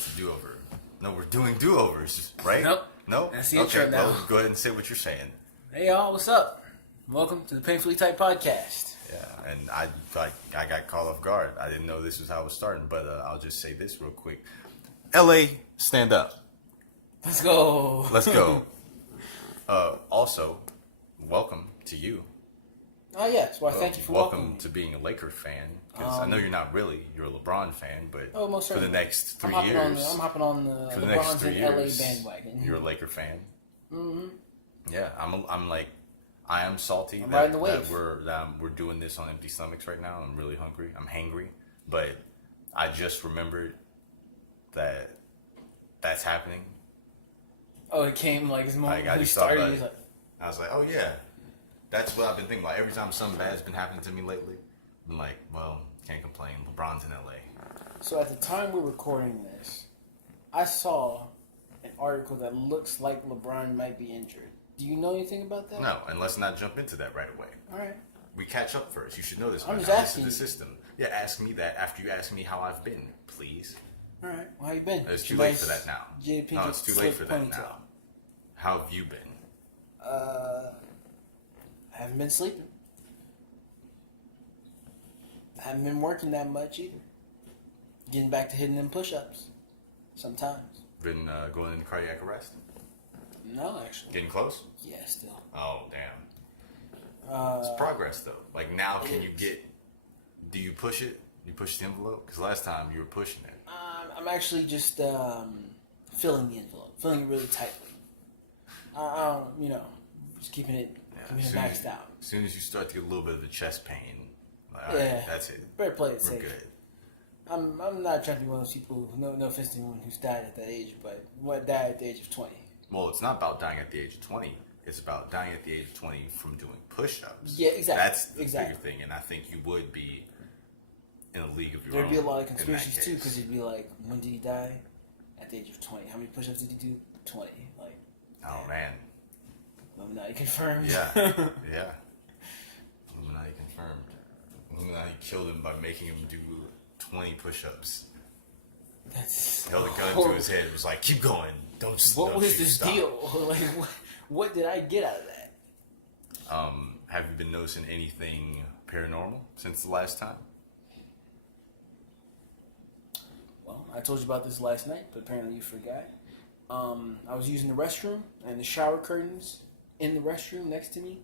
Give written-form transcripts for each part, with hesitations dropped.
it's a do-over. No, we're doing do-overs, right? Nope. No? That's the intro now. Well, go ahead and say what you're saying. Hey y'all, what's up? Welcome to the Painfully Tight podcast. Yeah, and I got caught off guard. I didn't know this was how it was starting, but I'll just say this real quick. LA, stand up. Let's go. Let's go. Also, welcome to you. Oh yes, well thank you for welcome to being a Laker fan. Because I know you're not really. You're a LeBron fan, but most for the certainly. next 3 years, I'm hopping on the for the next LeBron's 3 and years, LA bandwagon. you're a Laker fan. Mm-hmm. Yeah, I am salty I'm that, riding the wave. that we're doing this on empty stomachs right now. I'm really hungry. I'm hangry, but I just remembered that that's happening. Oh, it came like this moment I we just thought started. about it. I was like, oh yeah, that's what I've been thinking about. Every time something bad's been happening to me lately, I'm like, well, can't complain. LeBron's in LA. So at the time we're recording this, I saw an article that looks like LeBron might be injured. Do you know anything about that? No, and let's not jump into that right away. All right. We catch up first. You should know this. I'm by just now. asking This is the system. Yeah, ask me that after you ask me how I've been, please. All right. Well, how you been? It's too late for that now. No, it's too late for that ponytail. now. How have you been? I haven't been sleeping. I haven't been working that much either. Getting back to hitting them push-ups. Sometimes. Been going into cardiac arrest? No, actually. Getting close? Yeah, still. Oh, damn. It's progress, though. Like, now can you get... Do you push it? You push the envelope? Because last time you were pushing it. I'm actually just filling the envelope. Filling it really tightly. I don't, just keeping it maxed out. As soon as you start to get a little bit of the chest pain, like, all Yeah. right, that's it. Better play it We're safe. good. I'm not trying to be one of those people, no offense to anyone who's died at that age, but what died at the age of 20. Well, it's not about dying at the age of 20. It's about dying at the age of 20 from doing push-ups. Yeah, exactly. That's the bigger thing, and I think you would be in a league of your own. There'd be a lot of conspiracies, too, because you'd be like, when did he die? At the age of 20. How many push-ups did he do? 20. Like, oh, man. Illuminati confirmed. Yeah. Yeah. Illuminati confirmed. Illuminati killed him by making him do 20 push-ups. That's Held a gun to his head. It was like, keep going. What was this deal? Like, what did I get out of that? Have you been noticing anything paranormal since the last time? Well, I told you about this last night, but apparently you forgot. I was using the restroom, and the shower curtains in the restroom next to me,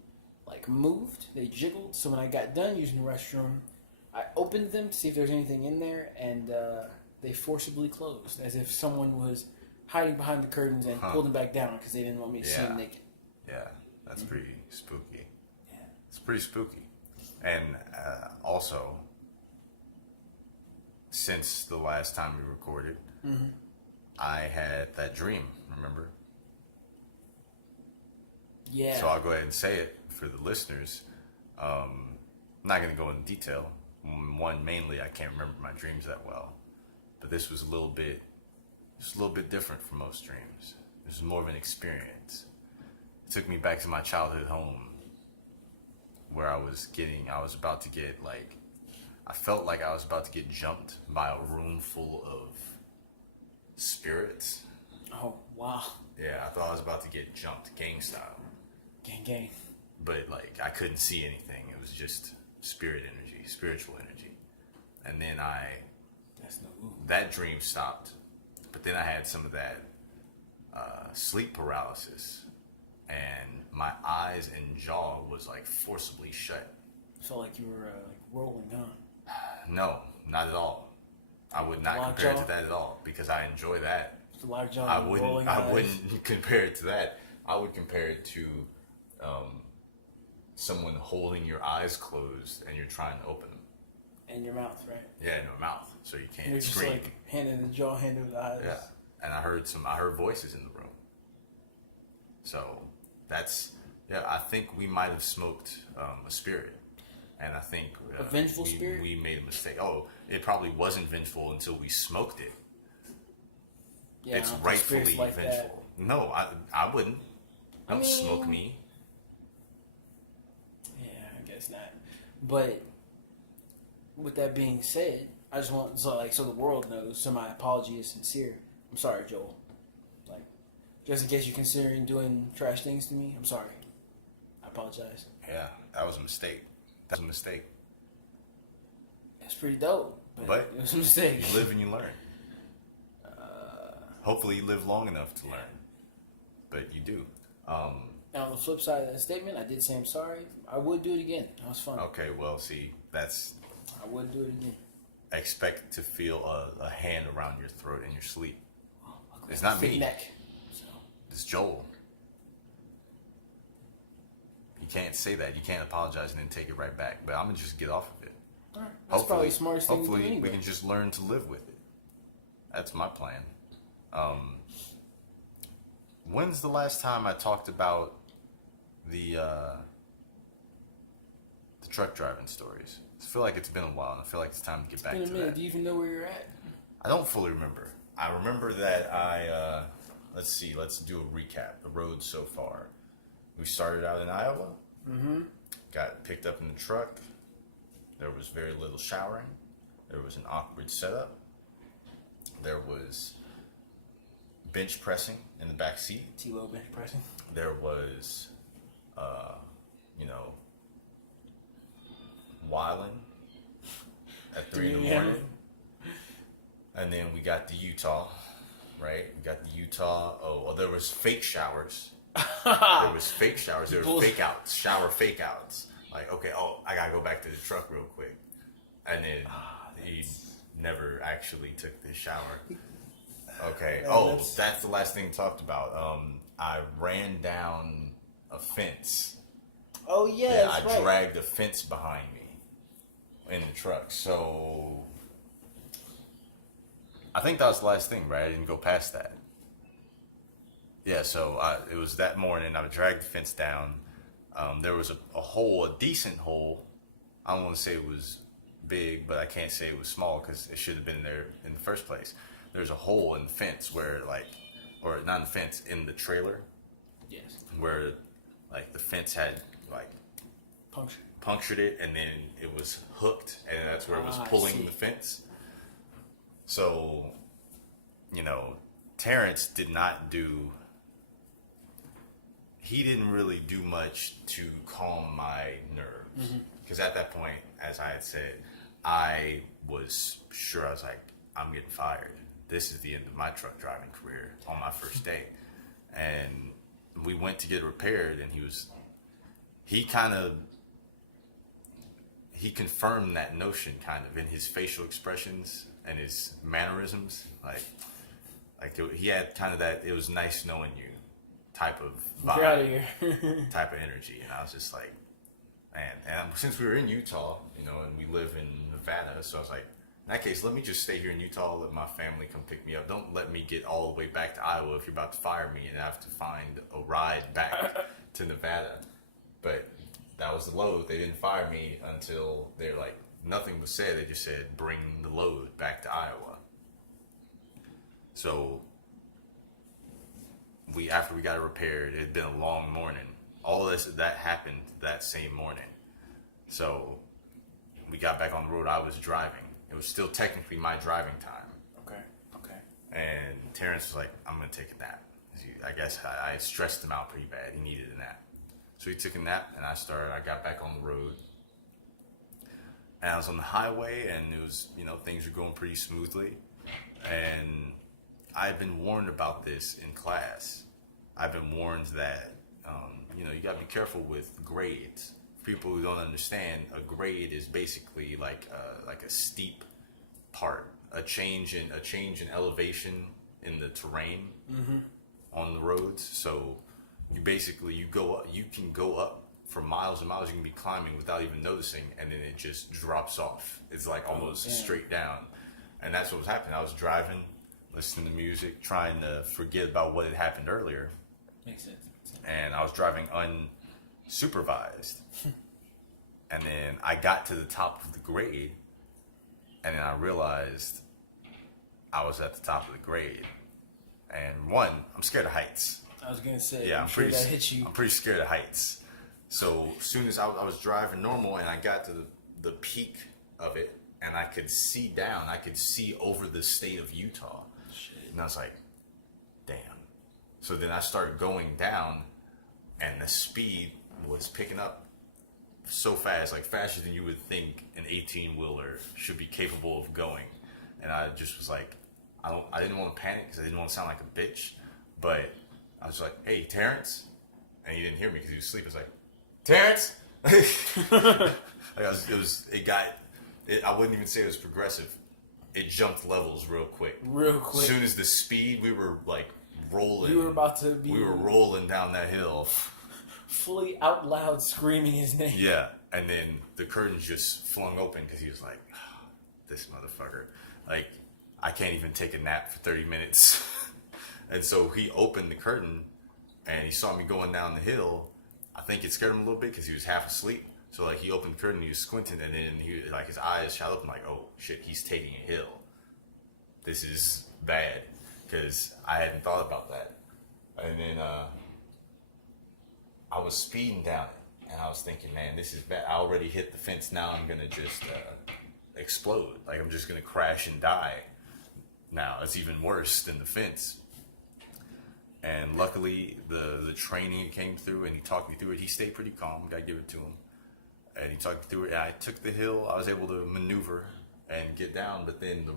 moved. They jiggled. So when I got done using the restroom, I opened them to see if there's anything in there, and they forcibly closed, as if someone was hiding behind the curtains and pulled them back down because they didn't want me to see them naked. Yeah, that's pretty spooky. Yeah. It's pretty spooky. And also, since the last time we recorded, I had that dream, remember? Yeah. So I'll go ahead and say it for the listeners. I'm not going to go into detail. One, mainly, I can't remember my dreams that well. But this was a little bit different from most dreams. This was more of an experience. It took me back to my childhood home, where I felt like I was about to get jumped by a room full of spirits. Oh, wow. Yeah, I thought I was about to get jumped, gang style. Gang. But, I couldn't see anything. It was just spirit energy, spiritual energy. And then that dream stopped. But then I had some of that sleep paralysis. And my eyes and jaw was, forcibly shut. Felt like you were, rolling, huh? No, not at all. I would not compare it to that at all, because I enjoy that. I wouldn't compare it to that. I would compare it to someone holding your eyes closed and you're trying to open them. And your mouth, right? Yeah, in your mouth, so you can't you're scream. Just hand in the jaw, hand in the eyes. Yeah, and I heard voices in the room. So I think we might have smoked a spirit. And I think a vengeful spirit? We made a mistake. Oh, it probably wasn't vengeful until we smoked it. Yeah, it's rightfully vengeful. That. No, I wouldn't. Don't smoke me. Yeah, I guess not. But with that being said, I just want so the world knows. So my apology is sincere. I'm sorry, Joel. Like, just in case you're considering doing trash things to me, I'm sorry. I apologize. Yeah, that was a mistake. That was a mistake. It's pretty dope, but it was a mistake. You live and you learn. Hopefully you live long enough to learn. But you do. And on the flip side of that statement, I did say I'm sorry. I would do it again. That was fun. Okay, well, see, that's... I would do it again. Expect to feel a hand around your throat in your sleep. Oh, it's not me. Neck. So. It's Joel. You can't say that. You can't apologize and then take it right back. But I'm going to just get off of it. All right. That's probably the smartest thing to do Hopefully anyway. we can just learn to live with it. That's my plan. When's the last time I talked about the truck driving stories? I feel like it's been a while, and I feel like it's time to get back to It's been a minute. that. Do you even know where you're at? I don't fully remember. I remember that let's see, let's do a recap. The road so far. We started out in Iowa. Mm-hmm. Got picked up in the truck. There was very little showering. There was an awkward setup. There was bench pressing in the back seat. T-Low bench pressing. There was, whiling at 3 in the morning. And then we got to Utah, right? We got to Utah. Oh, well, there was fake showers. There was fake showers. There were fake outs, shower fake outs. Like, okay, I gotta go back to the truck real quick. And then he never actually took the shower. Okay. That's the last thing talked about. I ran down a fence. Oh yeah, that's I right. dragged a fence behind me in the truck. So I think that was the last thing, right? I didn't go past that. Yeah, so it was that morning. I dragged the fence down. There was a hole, a decent hole. I don't want to say it was big, but I can't say it was small because it should have been there in the first place. There's a hole in the fence where, or not in the fence, in the trailer. Yes. Where, the fence had, punctured it, and then it was hooked, and that's where it was pulling the fence. So, Terrence did not do... He didn't really do much to calm my nerves. Because at that point, as I had said, I was sure, I was like, I'm getting fired. This is the end of my truck driving career on my first day. And we went to get it repaired, and he confirmed that notion kind of in his facial expressions and his mannerisms. He had kind of that, it was nice knowing you type of vibe. Get out of here. Type of energy. And I was just like, man. And since we were in Utah, and we live in Nevada, so I was like, in that case, let me just stay here in Utah, let my family come pick me up. Don't let me get all the way back to Iowa if you're about to fire me and I have to find a ride back to Nevada. But that was the load. They didn't fire me until they're like, nothing was said. They just said, bring the load back to Iowa. So after we got it repaired, it had been a long morning. All that happened that same morning. So we got back on the road. I was driving. It was still technically my driving time. Okay. And Terrence was like, I'm going to take a nap. I guess I stressed him out pretty bad. He needed a nap. So he took a nap, and I got back on the road. And I was on the highway, and it was, things were going pretty smoothly. And I've been warned about this in class. I've been warned that, you got to be careful with grades. For people who don't understand, a grade is basically like a steep part, a change in elevation in the terrain on the roads. So you go up. You can go up for miles and miles. You can be climbing without even noticing, and then it just drops off. It's like almost straight down, and that's what was happening. I was driving, listening to music, trying to forget about what had happened earlier. Makes sense. And I was driving unsupervised. And then I got to the top of the grade, and then I realized I was at the top of the grade. And I'm scared of heights. I was gonna say, Yeah, I'm sure that hit you. I'm pretty scared of heights. So as soon as I was driving normal, and I got to the peak of it, and I could see down, I could see over the state of Utah. Shit. And I was like, damn. So then I started going down, and the speed was picking up so fast, like faster than you would think an 18-wheeler should be capable of going. And I just was like, I didn't want to panic because I didn't want to sound like a bitch, but I was like, hey, Terrence. And he didn't hear me because he was asleep. I was like, Terrence? I wouldn't even say it was progressive. It jumped levels real quick. As soon as the speed, we were like rolling. We were rolling down that hill. Fully out loud screaming his name. Yeah. And then the curtains just flung open because he was like, oh, this motherfucker. Like, I can't even take a nap for 30 minutes. And so he opened the curtain and he saw me going down the hill. I think it scared him a little bit because he was half asleep. So like he opened the curtain, he was squinting, and then he like his eyes shot up. I'm like, oh shit, he's taking a hill. This is bad because I hadn't thought about that. And then I was speeding down it, and I was thinking, man, this is bad. I already hit the fence. Now I'm gonna just explode. Like I'm just gonna crash and die. Now it's even worse than the fence. And luckily, the training came through, and he talked me through it. He stayed pretty calm. Gotta give it to him. And he talked me through it. And I took the hill. I was able to maneuver and get down. But then the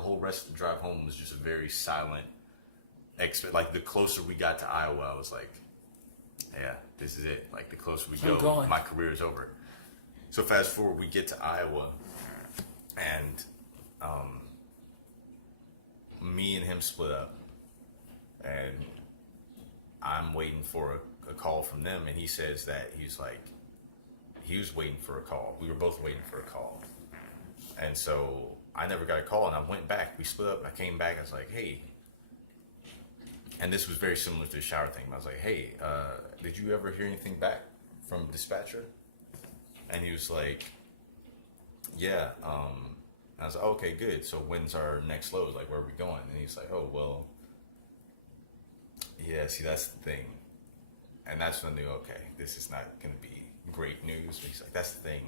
whole rest of the drive home was just a very silent. Like the closer we got to Iowa, I was like, yeah, this is it. Like the closer we go, my career is over. So fast forward, we get to Iowa, and me and him split up. And I'm waiting for a call from them, and he says that he was waiting for a call. We were both waiting for a call. And so I never got a call, and I went back. We split up, and I came back. I was like, hey. And this was very similar to the shower thing. I was like, hey, did you ever hear anything back from dispatcher? And he was like, yeah. And I was like, oh, okay, good. So when's our next load? Like, where are we going? And he's like, oh, well, yeah, see, that's the thing. And that's when I knew, okay, this is not going to be great news. He's like, that's the thing.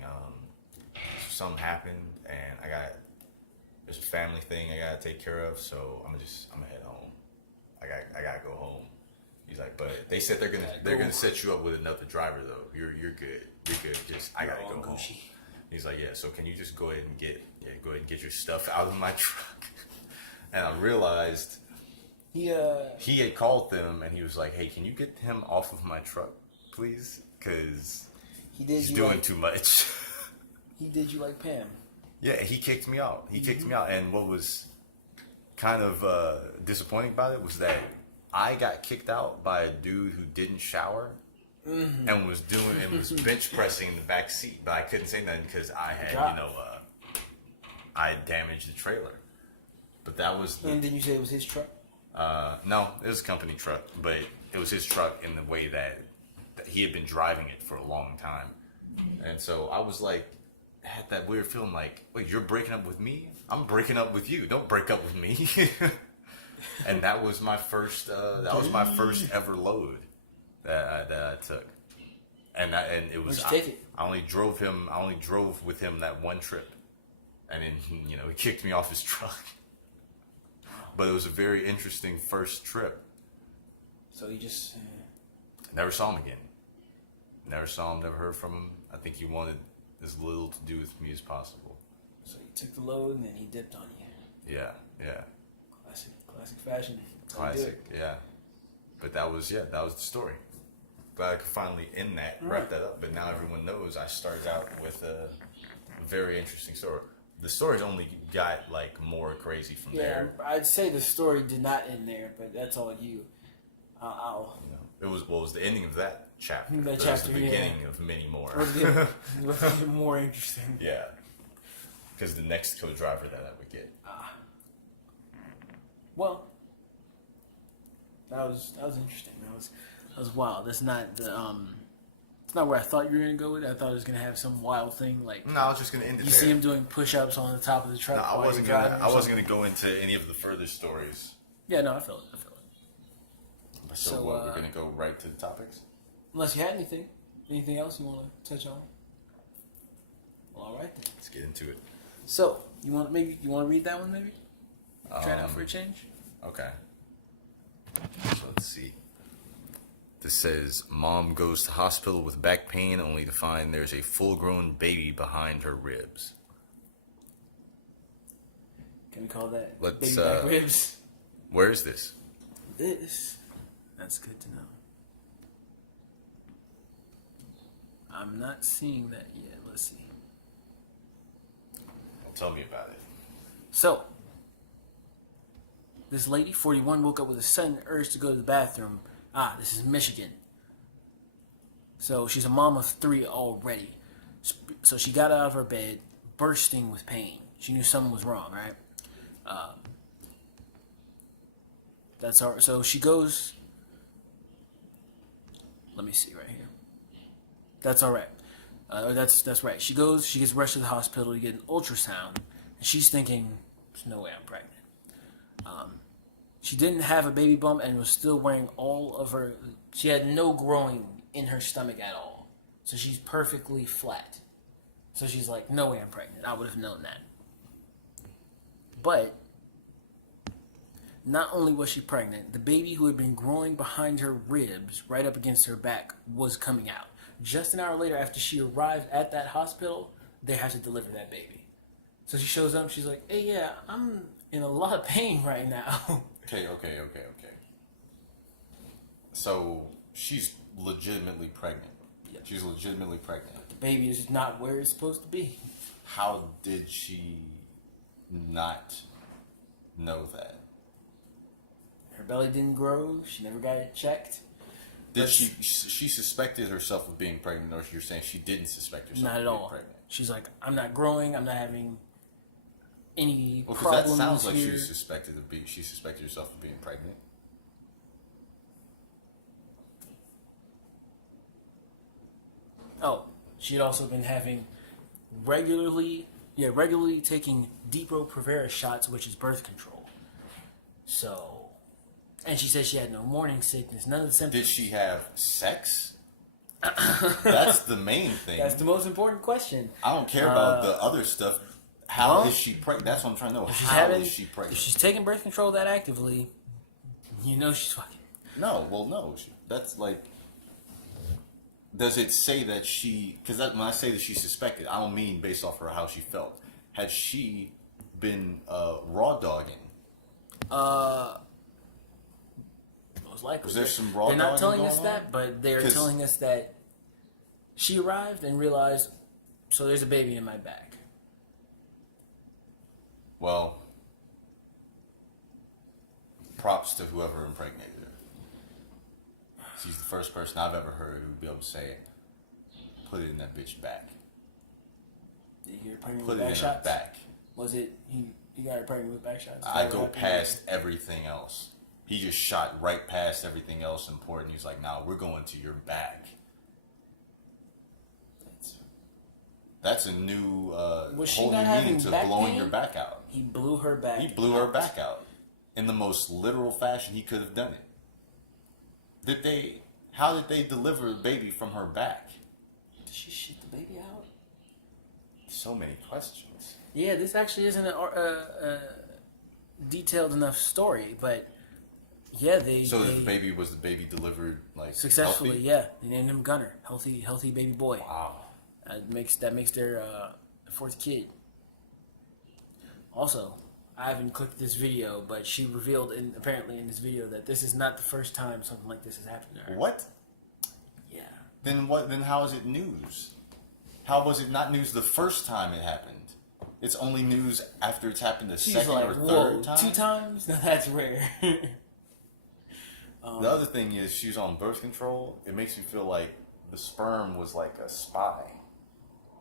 Something happened, and there's a family thing I got to take care of, so I'm going to head home. I got to go home. He's like, but they said they're gonna set you up with another driver, though. You're good. You're good. I got to go home. He's like, yeah, so can you just go ahead and get your stuff out of my truck? And I realized he had called them, and he was like, hey, can you get him off of my truck, please? Because he's doing too much. He did you like Pam. Yeah, he kicked me out. And what was kind of disappointing about it was that I got kicked out by a dude who didn't shower and was bench pressing in the back seat, but I couldn't say nothing because I had, I had damaged the trailer. But that was And did you say it was his truck? No, it was a company truck, but it was his truck in the way that he had been driving it for a long time. And so I was like, had that weird feeling like, wait, you're breaking up with me? I'm breaking up with you. Don't break up with me. And that was my first ever load that I took. And it was, Where'd you take it? I only drove with him that one trip. And then, he kicked me off his truck. But it was a very interesting first trip. So he just... Never saw him again. Never saw him, never heard from him. I think he wanted as little to do with me as possible. So he took the load and then he dipped on you. Yeah. Classic fashion. Classic, yeah. But that was the story. Glad I could finally end that, wrap that up. But now everyone knows I started out with a very interesting story. The story's only got more crazy from there. Yeah, I'd say the story did not end there, but that's all you. It was the ending of that chapter. That was chapter, the beginning of many more. It was more interesting. Yeah, because the next co-driver that I would get. Well, that was interesting. That was wild. That's not the It's not where I thought you were gonna go with it. I thought it was gonna have some wild thing like. No, I was just gonna end it. You see him doing push-ups on the top of the truck. No, I wasn't gonna go into any of the further stories. Yeah, no, I feel it. So we're gonna go right to the topics. Unless you had anything else you want to touch on? Well, all right then. Let's get into it. So you want to read that one maybe? Try it out for a change. Okay. So let's see. This says, mom goes to hospital with back pain only to find there's a full-grown baby behind her ribs. Can we call that Let's, baby back ribs? Where is this? That's good to know. I'm not seeing that yet. Let's see. Well, tell me about it. So, this lady, 41, woke up with a sudden urge to go to the bathroom. This is Michigan. So, she's a mom of 3 already. So, she got out of her bed, bursting with pain. She knew something was wrong, right? That's all. So, she goes... Let me see right here. That's all right. That's right. She gets rushed to the hospital to get an ultrasound. And she's thinking, there's no way I'm pregnant. She didn't have a baby bump and was still wearing all of her... She had no growing in her stomach at all. So she's perfectly flat. So she's like, no way I'm pregnant. I would have known that. But, not only was she pregnant, the baby who had been growing behind her ribs, right up against her back, was coming out. Just an hour later, after she arrived at that hospital, they had to deliver that baby. So she shows up, she's like, hey, yeah, I'm in a lot of pain right now. Okay. So, she's legitimately pregnant. Yep. She's legitimately pregnant. The baby is not where it's supposed to be. How did she not know that? Her belly didn't grow. She never got it checked. Did she suspected herself of being pregnant, or you're saying she didn't suspect herself not of at being all. pregnant? She's like, I'm not growing. I'm not having any Well, because problems that sounds like here. she suspected herself of being pregnant. Oh, she had also been having regularly taking Depo-Provera shots, which is birth control. So, and she said she had no morning sickness, none of the symptoms. Did she have sex? That's the main thing. That's the most important question. I don't care about the other stuff. How is she pregnant? That's what I'm trying to know. How is she pregnant? If she's taking birth control that actively, you know she's fucking. No. That's like... Does it say that she... Because when I say that she suspected, I don't mean based off her how she felt. Had she been raw dogging? Most likely. Was there some raw They're not dogging telling us going that, on? but they're telling us that she arrived and realized, so there's a baby in my back. Well, props to whoever impregnated her. She's the first person I've ever heard who would be able to say, put it in that bitch back. Did you get her pregnant Put with it back in shots? her back. Was it, he got her pregnant with back shots? I go past everything else. He just shot right past everything else important. He's like, nah, we're going to your back. That's a new whole new meaning to blowing your back out. He blew her back. He blew her back out in the most literal fashion he could have done it. How did they deliver the baby from her back? Did she shit the baby out? So many questions. Yeah, this actually isn't a detailed enough story, but yeah, was the baby delivered like successfully? healthy? Yeah, they named him Gunner, healthy baby boy. Wow. That makes their 4th kid. Also, I haven't clicked this video, but she revealed apparently in this video that this is not the first time something like this has happened to her. What? Yeah. Then what? Then how is it news? How was it not news the first time it happened? It's only news after it's happened the second or third time? 2 times? No, that's rare. The other thing is she's on birth control. It makes me feel like the sperm was like a spy.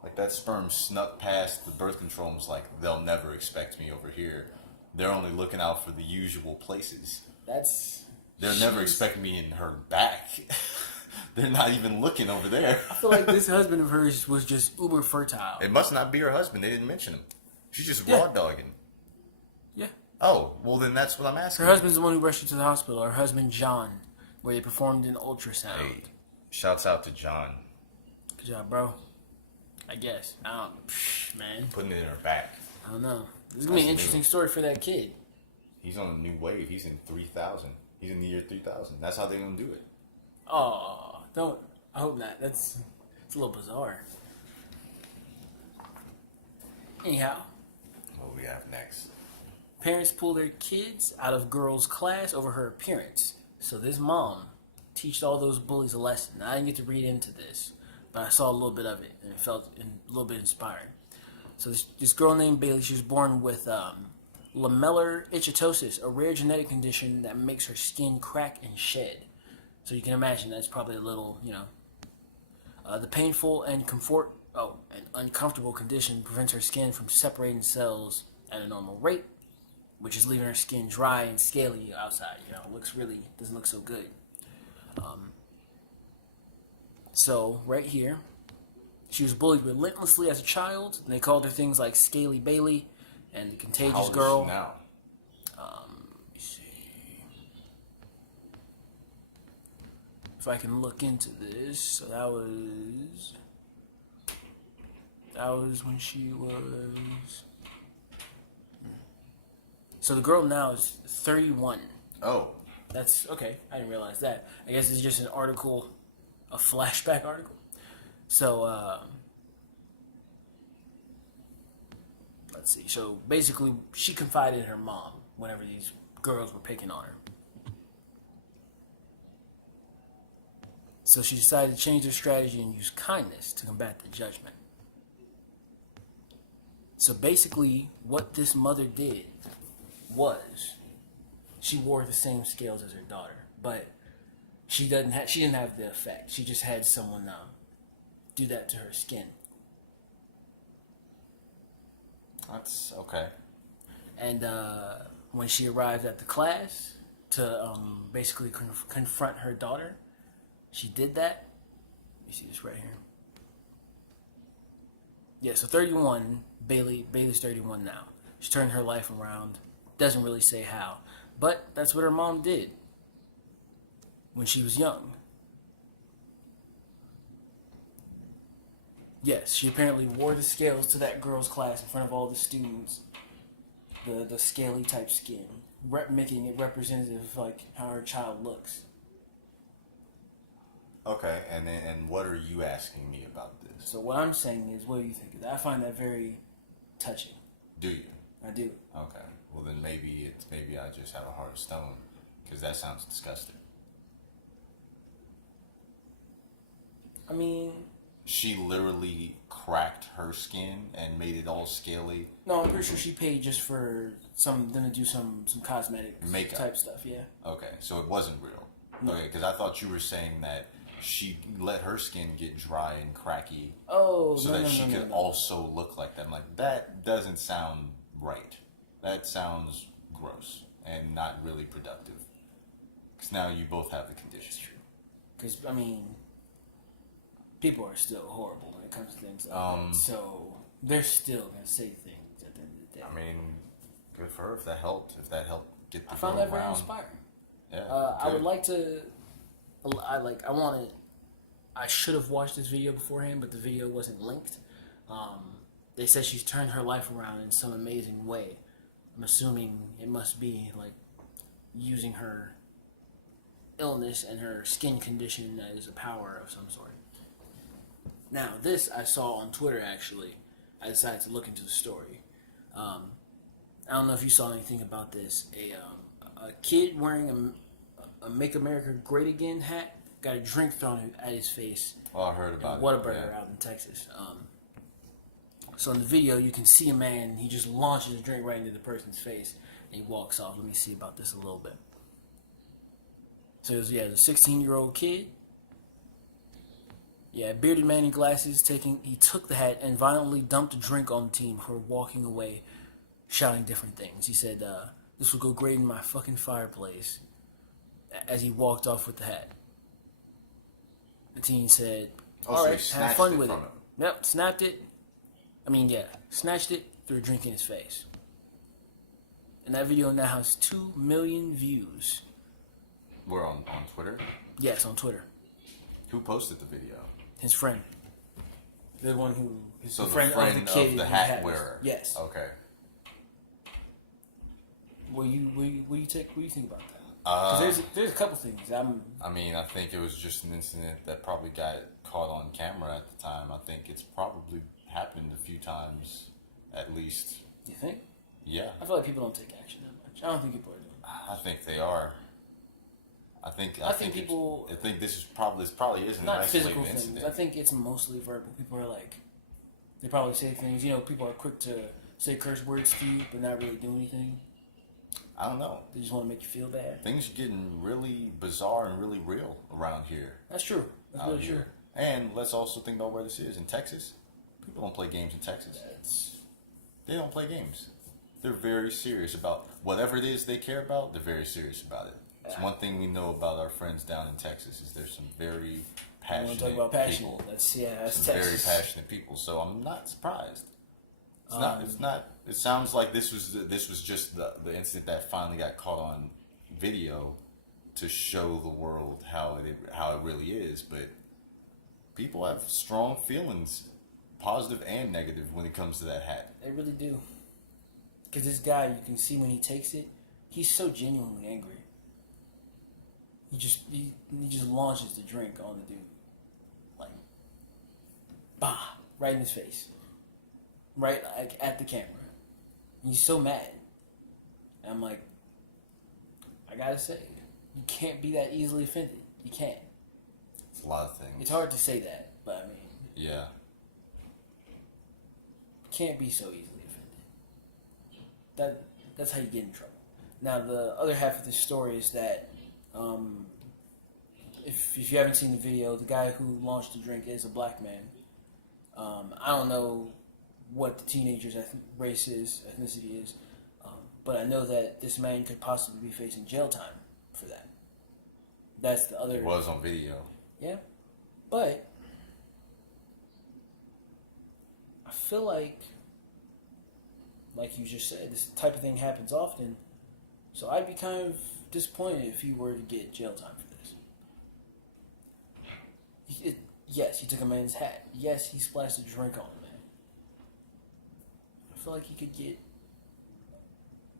Like that sperm snuck past the birth control and was like, they'll never expect me over here. They're only looking out for the usual places. They're never expecting me in her back. They're not even looking over there. I feel like this husband of hers was just uber fertile. It must not be her husband. They didn't mention him. She's just raw dogging. Yeah. Oh, well then that's what I'm asking. Her husband's the one who rushed her to the hospital. Her husband, John, where they performed an ultrasound. Hey, shouts out to John. Good job, bro. I guess. Man. Putting it in her back. I don't know. This is going to be an interesting story for that kid. He's on a new wave. He's in 3000. He's in the year 3000. That's how they're gonna do it. Oh, don't. I hope not. It's a little bizarre. Anyhow, What do we have next? parents pull their kids out of girls' class over her appearance. So this mom teached all those bullies a lesson. I didn't get to read into this, but I saw a little bit of it, and it felt a little bit inspiring. So this girl named Bailey, she was born with lamellar ichthyosis, a rare genetic condition that makes her skin crack and shed. So you can imagine that's probably a little, the painful and an uncomfortable condition prevents her skin from separating cells at a normal rate, which is leaving her skin dry and scaly outside. Doesn't look so good. So right here, she was bullied relentlessly as a child, and they called her things like Scaly Bailey and the Contagious How old Girl. is she now? Let me see if I can look into this. So that was when she was. So the girl now is 31. Oh, That's okay. I didn't realize that. I guess it's just an article, a Flashback article. So, let's see. So basically, she confided in her mom whenever these girls were picking on her. So she decided to change her strategy and use kindness to combat the judgment. So basically, what this mother did was she wore the same scales as her daughter, but she didn't have the effect. She just had someone do that to her skin. that's okay. And when she arrived at the class to basically confront her daughter, she did that. You see this right here. Yeah, so 31, Bailey's 31 now. She turned her life around. Doesn't really say how, but that's what her mom did when she was young. Yes, she apparently wore the scales to that girl's class in front of all the students. The scaly type skin, making it representative of like how her child looks. Okay, and what are you asking me about this? So what I'm saying is, what do you think of that? I find that very touching. Do you? I do. Okay. Well, then maybe I just have a heart of stone, because that sounds disgusting. I mean, She literally cracked her skin and made it all scaly. no, I'm pretty sure she paid just for them to do some cosmetic Makeup type stuff. Yeah. Okay, so it wasn't real. No. Okay, because I thought you were saying that she let her skin get dry and cracky, Oh, so that she could also look like them. Like, that doesn't sound right. That sounds gross and not really productive. Because now you both have the condition. It's true. Because I mean, people are still horrible when it comes to things like that. So they're still gonna say things at the end of the day. I mean, good for her if that helped. If that helped get the I found girl that very around. inspiring. Yeah. I good. would like to. I should have watched this video beforehand, but the video wasn't linked. They said she's turned her life around in some amazing way. I'm assuming it must be like using her illness and her skin condition as a power of some sort. Now, this I saw on Twitter actually. I decided to look into the story. I don't know if you saw anything about this. A kid wearing a Make America Great Again hat got a drink thrown at his face. Oh, I heard about it. Whataburger out in Texas. So in the video, you can see a man, he just launches a drink right into the person's face, and he walks off. Let me see about this a little bit. So it was, the 16-year-old kid. Yeah, bearded man in glasses. He took the hat and violently dumped a drink on the team before walking away, shouting different things. He said, "This will go great in my fucking fireplace," as he walked off with the hat. The team said, "All right, have fun with it." Yep, snapped it. Snatched it, threw a drink in his face. And that video now has 2 million views. We're on Twitter? Yes, on Twitter. Who posted the video? His friend. The one who... So the friend of the kid the hat wearer. Yes. Okay. What do you think about that? Because there's a couple things. I mean, I think it was just an incident that probably got caught on camera at the time. I think it's probably happened a few times, at least. You think? Yeah. I feel like people don't take action that much. I don't think people are doing it. I think they are. I think people. I think this probably isn't not an physical isolated things. incident. I think it's mostly verbal. People are like, they probably say things. You know, people are quick to say curse words to you, but not really do anything. I don't know. They just want to make you feel bad. Things are getting really bizarre and really real around here. That's true. That's really true. And let's also think about where this is in Texas. People don't play games in Texas. They don't play games. They're very serious about whatever it is they care about. They're very serious about it. It's one thing we know about our friends down in Texas is there's some very passionate talk about passion. people. That's some Texas. Very passionate people. So I'm not surprised. It's not. It sounds like this was just the incident that finally got caught on video to show the world how it really is. But people have strong feelings, positive and negative, when it comes to that hat. They really do. Because this guy, you can see when he takes it, he's so genuinely angry. He just launches the drink on the dude, like, bah, right in his face, right like at the camera. He's so mad. And I'm like, I gotta say, you can't be that easily offended. You can't. It's a lot of things. It's hard to say that, but I mean, yeah, you can't be so easily offended. That's how you get in trouble. Now, the other half of the story is that. If you haven't seen the video, the guy who launched the drink is a black man. I don't know what the teenager's ethnicity is, but I know that this man could possibly be facing jail time for that. That's the other. It was on video. Yeah, but I feel like you just said, this type of thing happens often. So I'd be kind of disappointed if he were to get jail time for this. Yes, he took a man's hat. Yes, he splashed a drink on a man. I feel like he could get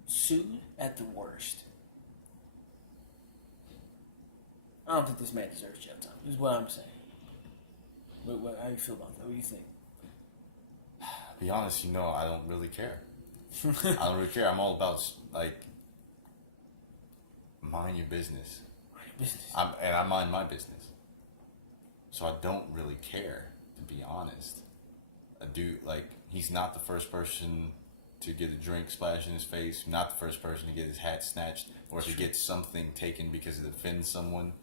sued at the worst. I don't think this man deserves jail time. Is what I'm saying. How do you feel about that? What do you think? To be honest, I don't really care. I don't really care. I'm all about mind your business. I mind my business. So I don't really care, to be honest. A dude, he's not the first person to get a drink splashed in his face, not the first person to get his hat snatched, or to get something taken because it offends someone.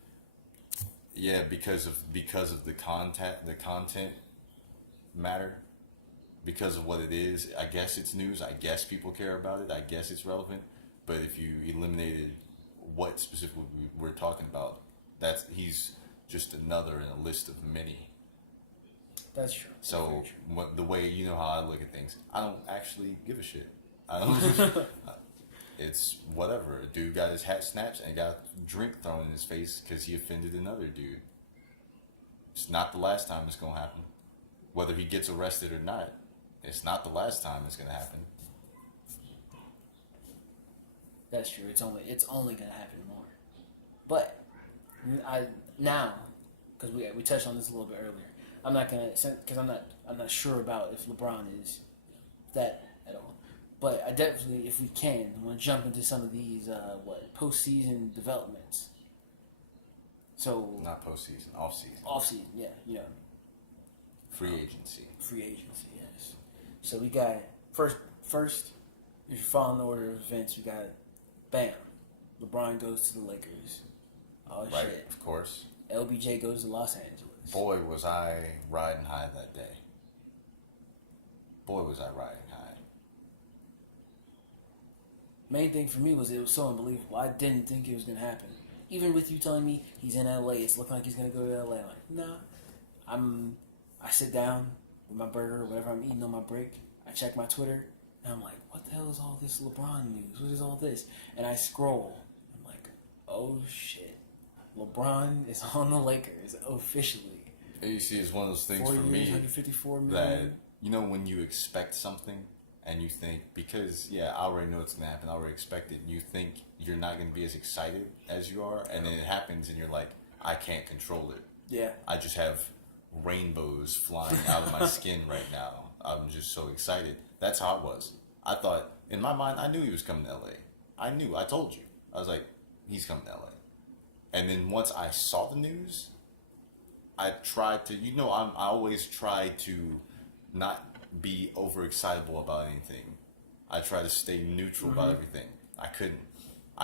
Yeah, because of the content matter, because of what it is. I guess it's news. I guess people care about it. I guess it's relevant. But if you eliminated what specifically we're talking about, he's just another in a list of many. That's true. So the way how I look at things, I don't actually give a shit. I don't. It's whatever. A dude got his hat snatched and got a drink thrown in his face because he offended another dude. It's not the last time it's gonna happen. Whether he gets arrested or not, it's not the last time it's gonna happen. That's true. It's only gonna happen more. But because we touched on this a little bit earlier, I'm not gonna, because I'm not sure about if LeBron is that at all. But I definitely, if we can, I want to jump into some of these postseason developments. So not postseason, off season. Off season, yeah. Free agency. Free agency, yes. So we got first. If you follow the order of events, we got bam. LeBron goes to the Lakers. Oh right, shit! Of course. LBJ goes to Los Angeles. Boy, was I riding high that day. Boy, was I riding high. Main thing for me was it was so unbelievable. I didn't think it was gonna happen. Even with you telling me he's in LA, it's looking like he's gonna go to LA. I'm like, nah. I sit down with my burger or whatever I'm eating on my break. I check my Twitter, and I'm like, what the hell is all this LeBron news? What is all this? And I scroll. I'm like, oh shit. LeBron is on the Lakers officially. You see, it's one of those things 4 for years, me 154 million. that when you expect something and you think, because, I already know it's going to happen, I already expect it, and you think you're not going to be as excited as you are, and then it happens, and you're like, I can't control it. Yeah. I just have rainbows flying out of my skin right now. I'm just so excited. That's how I was. I thought, in my mind, I knew he was coming to LA. I knew. I told you. I was like, he's coming to LA. And then once I saw the news, I tried to, I always try to not be overexcitable about anything. I try to stay neutral about everything. I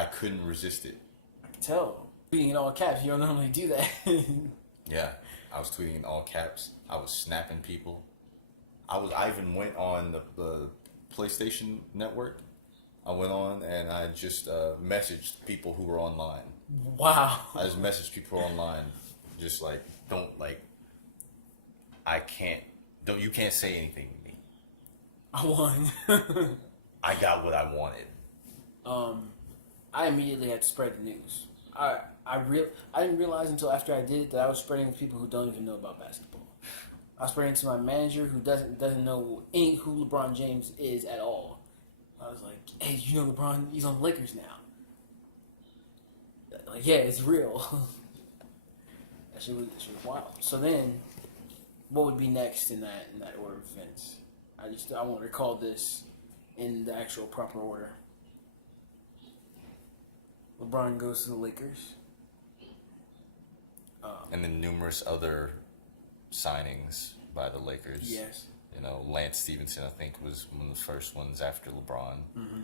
couldn't resist it. I can tell. Tweeting in all caps, you don't normally do that. Yeah, I was tweeting in all caps. I was snapping people. I even went on the PlayStation Network. I went on and I just messaged people who were online. Wow. I just messaged people online, just like, you can't say anything to me. I won. I got what I wanted. I immediately had to spread the news. I didn't realize until after I did it that I was spreading to people who don't even know about basketball. I was spreading to my manager who doesn't know who LeBron James is at all. I was like, hey, you know LeBron? He's on the Lakers now. Like, yeah, it's real. That shit was wild. So then, what would be next in that order of events? I won't recall this in the actual proper order. LeBron goes to the Lakers. And then numerous other signings by the Lakers. Yes. Lance Stevenson, I think, was one of the first ones after LeBron. Mm-hmm.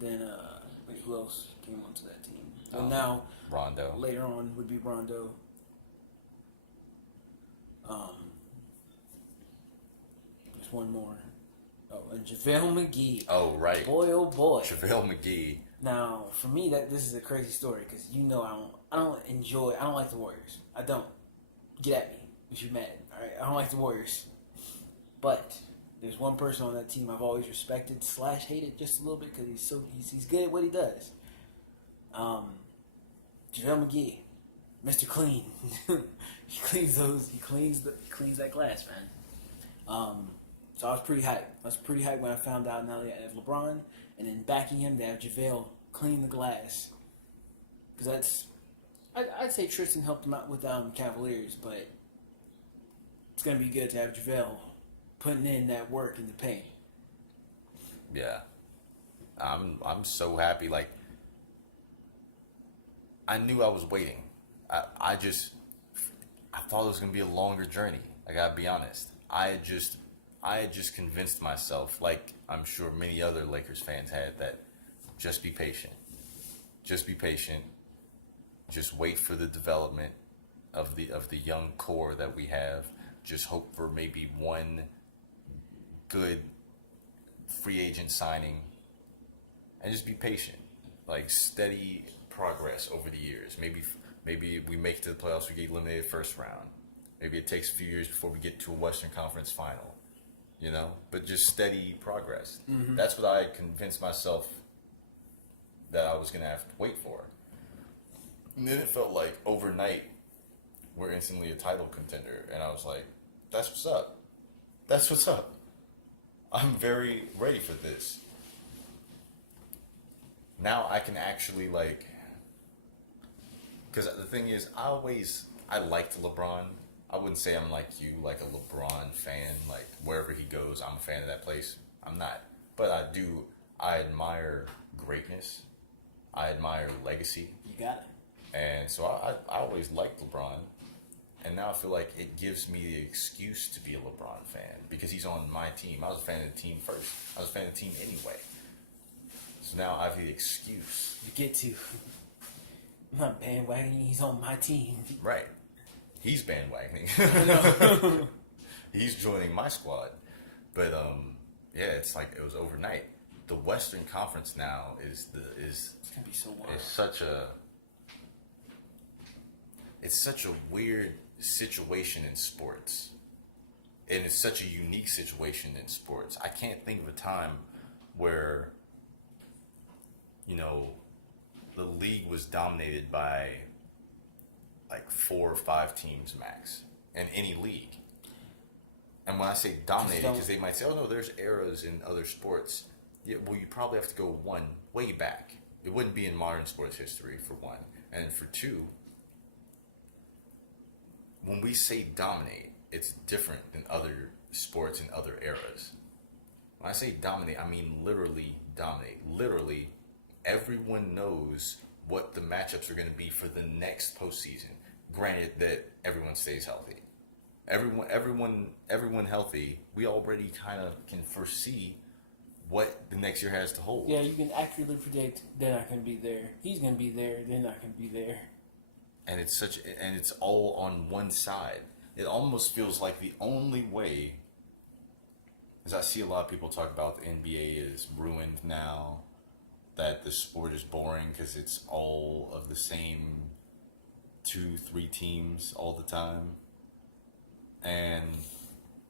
Then, who else came onto that team? Well, now, Rondo. Later on would be Rondo. There's one more. Oh, and JaVale McGee. Oh, right. Boy, oh boy. JaVale McGee. Now, for me, this is a crazy story because I don't like the Warriors. I don't. Get at me if you're mad. All right, I don't like the Warriors. But there's one person on that team I've always respected / hated just a little bit because he's good at what he does. JaVale McGee, Mr. Clean. He cleans that glass, man. So I was pretty hyped. When I found out now they have LeBron, and then backing him, they have JaVale clean the glass. Because I'd say Tristan helped him out with Cavaliers, but it's gonna be good to have JaVale putting in that work in the paint. Yeah, I'm so happy. Like, I knew I was waiting. I thought it was gonna be a longer journey. I gotta be honest. I had just convinced myself, like I'm sure many other Lakers fans had, that just be patient. Just be patient. Just wait for the development of the young core that we have. Just hope for maybe one good free agent signing, and just be patient. Like, steady progress over the years. Maybe we make it to the playoffs, we get eliminated first round. Maybe it takes a few years before we get to a Western Conference final. But just steady progress. Mm-hmm. That's what I convinced myself that I was gonna have to wait for. And then it felt like overnight we're instantly a title contender, and I was like, that's what's up. That's what's up. I'm very ready for this. Now I can actually, because the thing is, I liked LeBron. I wouldn't say I'm like you, like a LeBron fan, like wherever he goes, I'm a fan of that place. I'm not. But I admire greatness. I admire legacy. You got it. And so I always liked LeBron. And now I feel like it gives me the excuse to be a LeBron fan because he's on my team. I was a fan of the team first. I was a fan of the team anyway. So now I have the excuse. You get to. I'm not bandwagoning. He's on my team. Right. He's bandwagoning. I know. He's joining my squad. But it's like it was overnight. The Western Conference now is it's gonna be so wild. It's such a weird situation in sports. And it's such a unique situation in sports. I can't think of a time where the league was dominated by like 4 or 5 teams max in any league. And when I say dominated, don't- because they might say, oh no, there's eras in other sports. Yeah, well, you probably have to go one way back. It wouldn't be in modern sports history, for one. And for two, when we say dominate, it's different than other sports in other eras. When I say dominate, I mean literally dominate. Literally, everyone knows what the matchups are going to be for the next postseason. Granted that everyone stays healthy. Everyone healthy, we already kind of can foresee what the next year has to hold. Yeah, you can accurately predict they're not going to be there. He's going to be there. They're not going to be there. And it's all on one side. It almost feels like the only way, as I see a lot of people talk about the NBA is ruined now, that the sport is boring because it's all of the same 2-3 teams all the time. And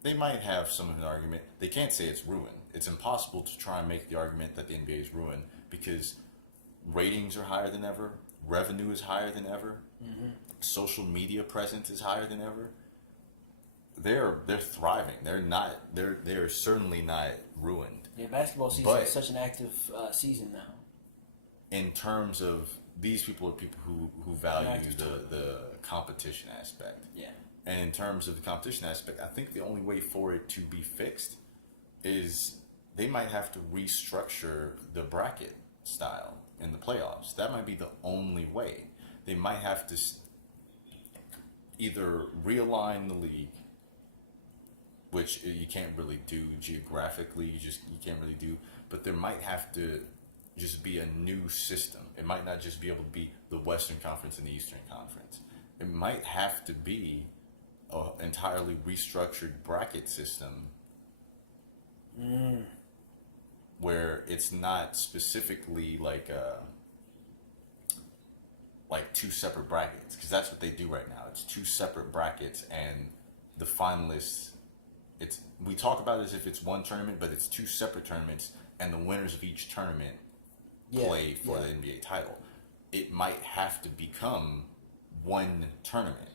they might have some of an argument. They can't say it's ruined. It's impossible to try and make the argument that the NBA is ruined because ratings are higher than ever, revenue is higher than ever, social media presence is higher than ever. They're thriving. They're certainly not ruined. Yeah, basketball season is such an active season now. In terms of these people are people who value the competition aspect. Yeah. And in terms of the competition aspect, I think the only way for it to be fixed is they might have to restructure the bracket style in the playoffs. That might be the only way. They might have to either realign the league, which you can't really do geographically. You can't really do. But there might have to just be a new system. It might not just be able to be the Western Conference and the Eastern Conference. It might have to be an entirely restructured bracket system where it's not specifically like two separate brackets, because that's what they do right now. It's two separate brackets, and the finalists. We talk about it as if it's one tournament, but it's two separate tournaments, and the winners of each tournament play for the NBA title. It might have to become one tournament.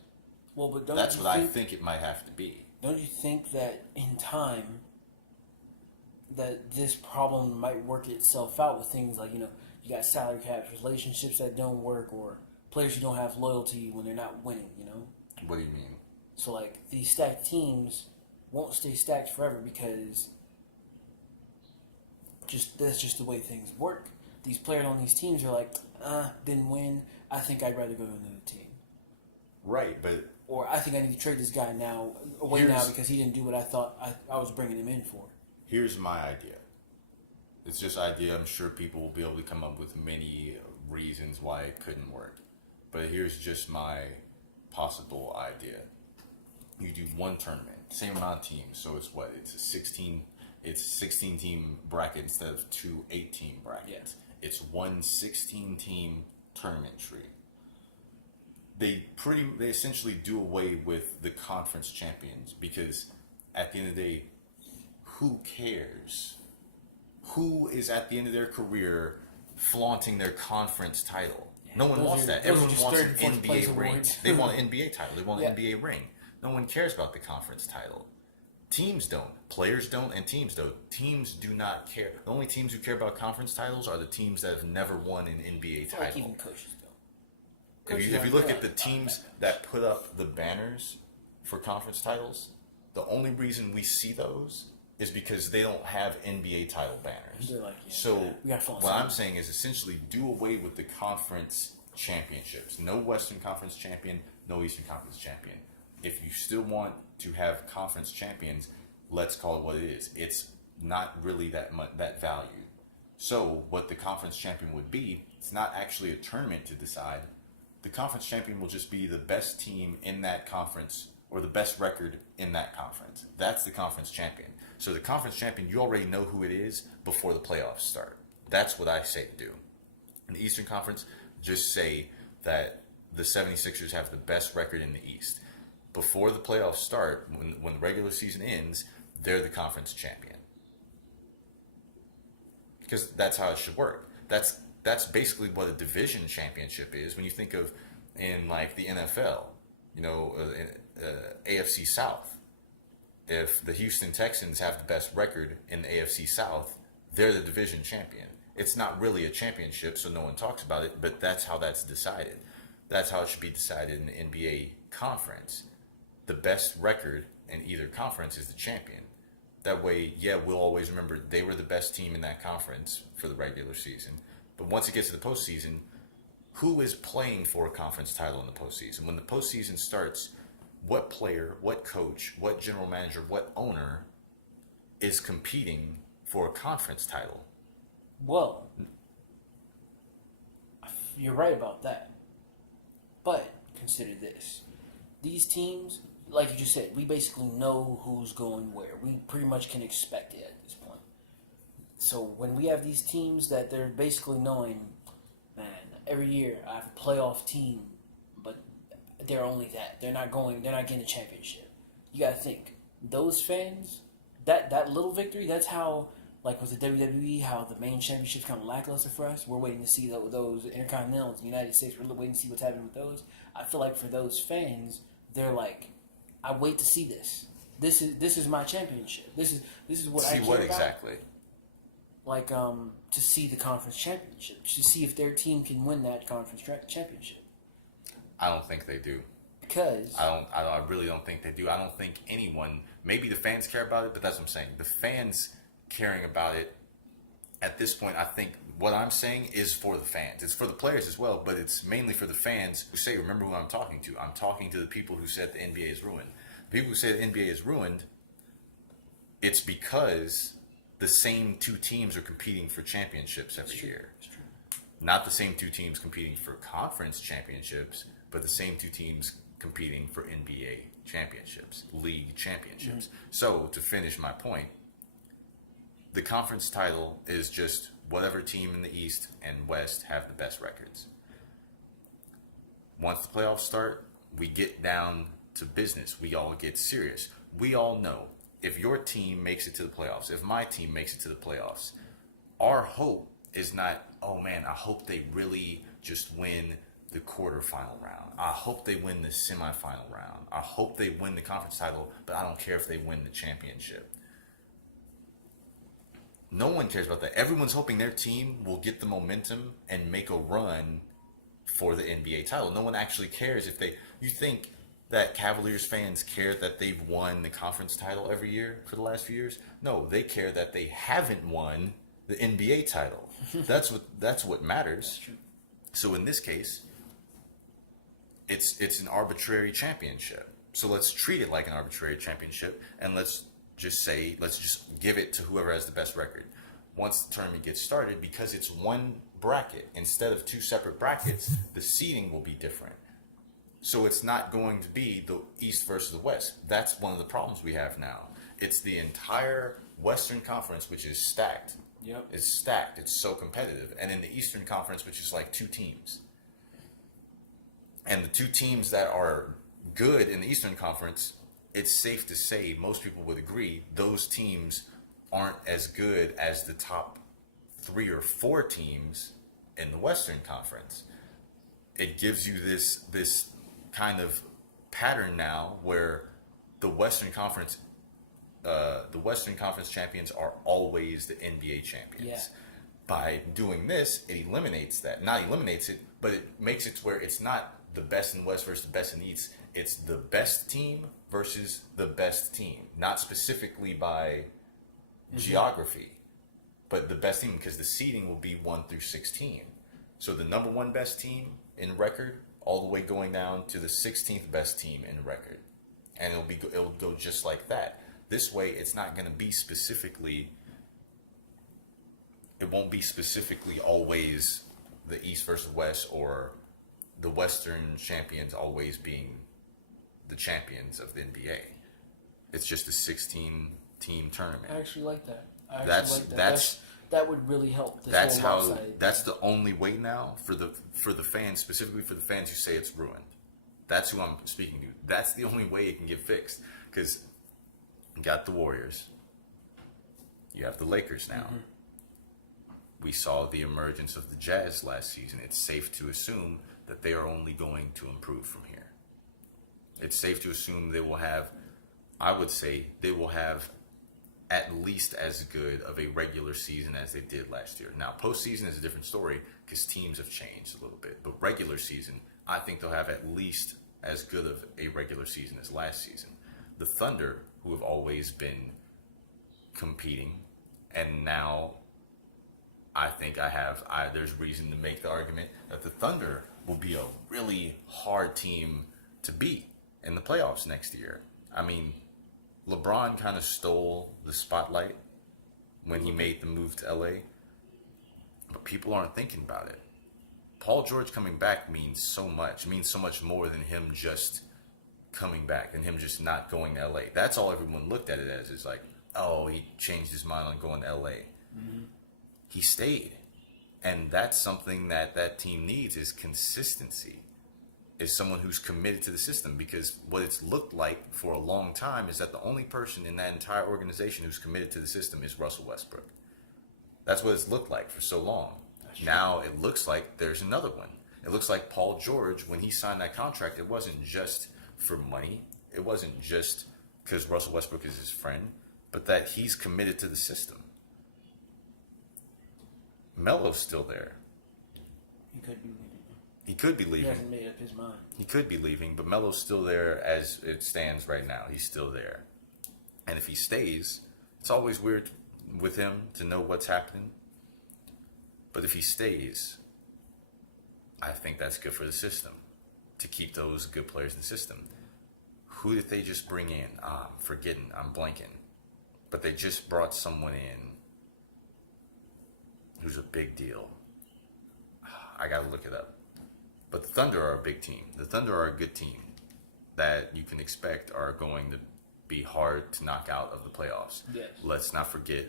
Well, but that's what I think it might have to be. Don't you think that in time that this problem might work itself out with things like, you got salary caps, relationships that don't work, or players who don't have loyalty when they're not winning, What do you mean? So, like, these stacked teams won't stay stacked forever because that's just the way things work. These players on these teams are like, didn't win. I think I'd rather go to another team. Right, but... Or I think I need to trade this guy now because he didn't do what I thought I was bringing him in for. Here's my idea. It's just idea. I'm sure people will be able to come up with many reasons why it couldn't work. But here's just my possible idea. You do one tournament, same amount of teams. So it's what? It's a 16 team bracket instead of two 8-team brackets. Yeah. It's one 16-team tournament tree. They essentially do away with the conference champions because at the end of the day, who cares? Who is at the end of their career flaunting their conference title? Yeah, no one wants that. Everyone wants an NBA ring. They want an NBA title. They want an NBA ring. No one cares about the conference title. Teams don't. Players don't, and teams don't. Teams do not care. The only teams who care about conference titles are the teams that have never won an NBA title. Like even coaches don't. If you look at the teams that put up the banners for conference titles, the only reason we see those is because they don't have NBA title banners. Like, so what I'm saying is essentially do away with the conference championships. No Western Conference champion, no Eastern Conference champion. If you still want to have conference champions, let's call it what it is. It's not really that value. So what the conference champion would be, it's not actually a tournament to decide. The conference champion will just be the best team in that conference or the best record in that conference. That's the conference champion. So the conference champion, you already know who it is before the playoffs start. That's what I say to do. In the Eastern Conference, just say that the 76ers have the best record in the East. Before the playoffs start, when the regular season ends, they're the conference champion. Because that's how it should work. That's basically what a division championship is. When you think of in like the NFL, AFC South, if the Houston Texans have the best record in the AFC South, they're the division champion. It's not really a championship, so no one talks about it, but that's how that's decided. That's how it should be decided in the NBA conference. The best record in either conference is the champion. That way, yeah, we'll always remember they were the best team in that conference for the regular season. But once it gets to the postseason, who is playing for a conference title in the postseason? When the postseason starts, what player, what coach, what general manager, what owner is competing for a conference title? Well, you're right about that. But consider this. These teams, like you just said, we basically know who's going where. We pretty much can expect it at this point. So when we have these teams that they're basically knowing, man, every year I have a playoff team, but they're only that. They're not getting a championship. You gotta think, those fans, that little victory, that's how, like with the WWE, how the main championship's kind of lackluster for us. We're waiting to see those Intercontinentals in the United States. We're waiting to see what's happening with those. I feel like for those fans, they're like, I wait to see this. This is my championship. This is what I care See what about. exactly? Like to see the conference championship, to see if their team can win that conference championship. I don't think they do. Because I really don't think they do. I don't think anyone. Maybe the fans care about it, but that's what I'm saying. The fans caring about it at this point, I think what I'm saying is for the fans. It's for the players as well, but it's mainly for the fans who say, remember who I'm talking to. I'm talking to the people who said the NBA is ruined. The people who say the NBA is ruined, it's because the same two teams are competing for championships every year. It's true. Not the same two teams competing for conference championships, but the same two teams competing for NBA championships, league championships. Mm-hmm. So, to finish my point, the conference title is just whatever team in the East and West have the best records. Once the playoffs start, we get down to business. We all get serious. We all know if your team makes it to the playoffs, if my team makes it to the playoffs, our hope is not, oh man, I hope they really just win the quarterfinal round. I hope they win the semifinal round. I hope they win the conference title, but I don't care if they win the championship. No one cares about that. Everyone's hoping their team will get the momentum and make a run for the NBA title. No one actually cares if they... You think that Cavaliers fans care that they've won the conference title every year for the last few years? No, they care that they haven't won the NBA title. That's what matters. That's true. So in this case, it's an arbitrary championship. So let's treat it like an arbitrary championship, and let's just give it to whoever has the best record. Once the tournament gets started, because it's one bracket instead of two separate brackets, the seeding will be different. So it's not going to be the East versus the West. That's one of the problems we have now. It's the entire Western Conference, which is stacked. Yep. It's stacked. It's so competitive. And in the Eastern Conference, which is like two teams. And the two teams that are good in the Eastern Conference, it's safe to say, most people would agree, those teams aren't as good as the top 3 or 4 teams in the Western Conference. It gives you this kind of pattern now where the Western Conference champions are always the NBA champions. Yeah. By doing this, it eliminates that. Not eliminates it, but it makes it to where it's not the best in the West versus the best in the East. It's the best team versus the best team. Not specifically by geography, but the best team, because the seeding will be 1 through 16. So the number 1 best team in record, all the way going down to the 16th best team in record, and it'll go just like that. This way, it's not going to be specifically. It won't be specifically always the East versus West, or the Western champions always being the champions of the NBA. It's just a 16-team tournament. I actually like that. That would really help. That's the only way now for the fans, specifically for the fans who say it's ruined. That's who I'm speaking to. That's the only way it can get fixed, because you got the Warriors, you have the Lakers now. Mm-hmm. We saw the emergence of the Jazz last season. It's safe to assume that they are only going to improve from here. It's safe to assume they will have I would say they will have at least as good of a regular season as they did last year. Now, postseason is a different story because teams have changed a little bit. But regular season, I think they'll have at least as good of a regular season as last season. The Thunder, who have always been competing, and now I think there's reason to make the argument that the Thunder will be a really hard team to beat in the playoffs next year. I mean, LeBron kind of stole the spotlight when he made the move to LA, but people aren't thinking about it. Paul George coming back means so much. It means so much more than him just coming back and him just not going to LA. That's all everyone looked at it as, is like, oh, he changed his mind on going to LA. Mm-hmm. He stayed. And that's something that team needs, is consistency. Is someone who's committed to the system, because what it's looked like for a long time is that the only person in that entire organization who's committed to the system is Russell Westbrook. That's what it's looked like for so long. Now it looks like there's another one. It looks like Paul George, when he signed that contract, it wasn't just for money. It wasn't just because Russell Westbrook is his friend, but that he's committed to the system. Melo's still there. He could be leaving. He could be leaving. He hasn't made up his mind. He could be leaving, but Melo's still there as it stands right now. He's still there. And if he stays, it's always weird with him to know what's happening. But if he stays, I think that's good for the system, to keep those good players in the system. Who did they just bring in? I'm blanking. But they just brought someone in who's a big deal. I got to look it up. But the Thunder are a big team. The Thunder are a good team that you can expect are going to be hard to knock out of the playoffs. Yes. Let's not forget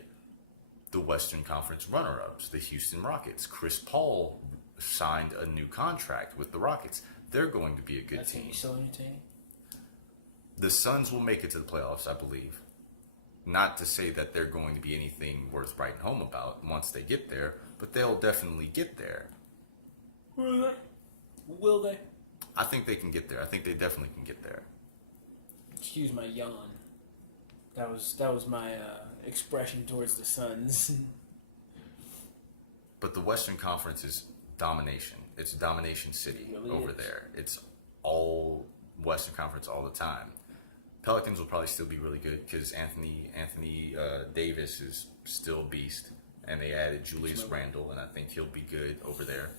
the Western Conference runner-ups, the Houston Rockets. Chris Paul signed a new contract with the Rockets. They're going to be a good team. That's so entertaining. The Suns will make it to the playoffs, I believe. Not to say that they're going to be anything worth writing home about once they get there, but they'll definitely get there. Will they? I think they can get there. I think they definitely can get there. Excuse my yawn. That was my expression towards the Suns. But the Western Conference is domination. It's domination city It really over is. there. It's all Western Conference all the time. Pelicans will probably still be really good because Anthony Davis is still beast, and they added Julius Randle, and I think he'll be good over there.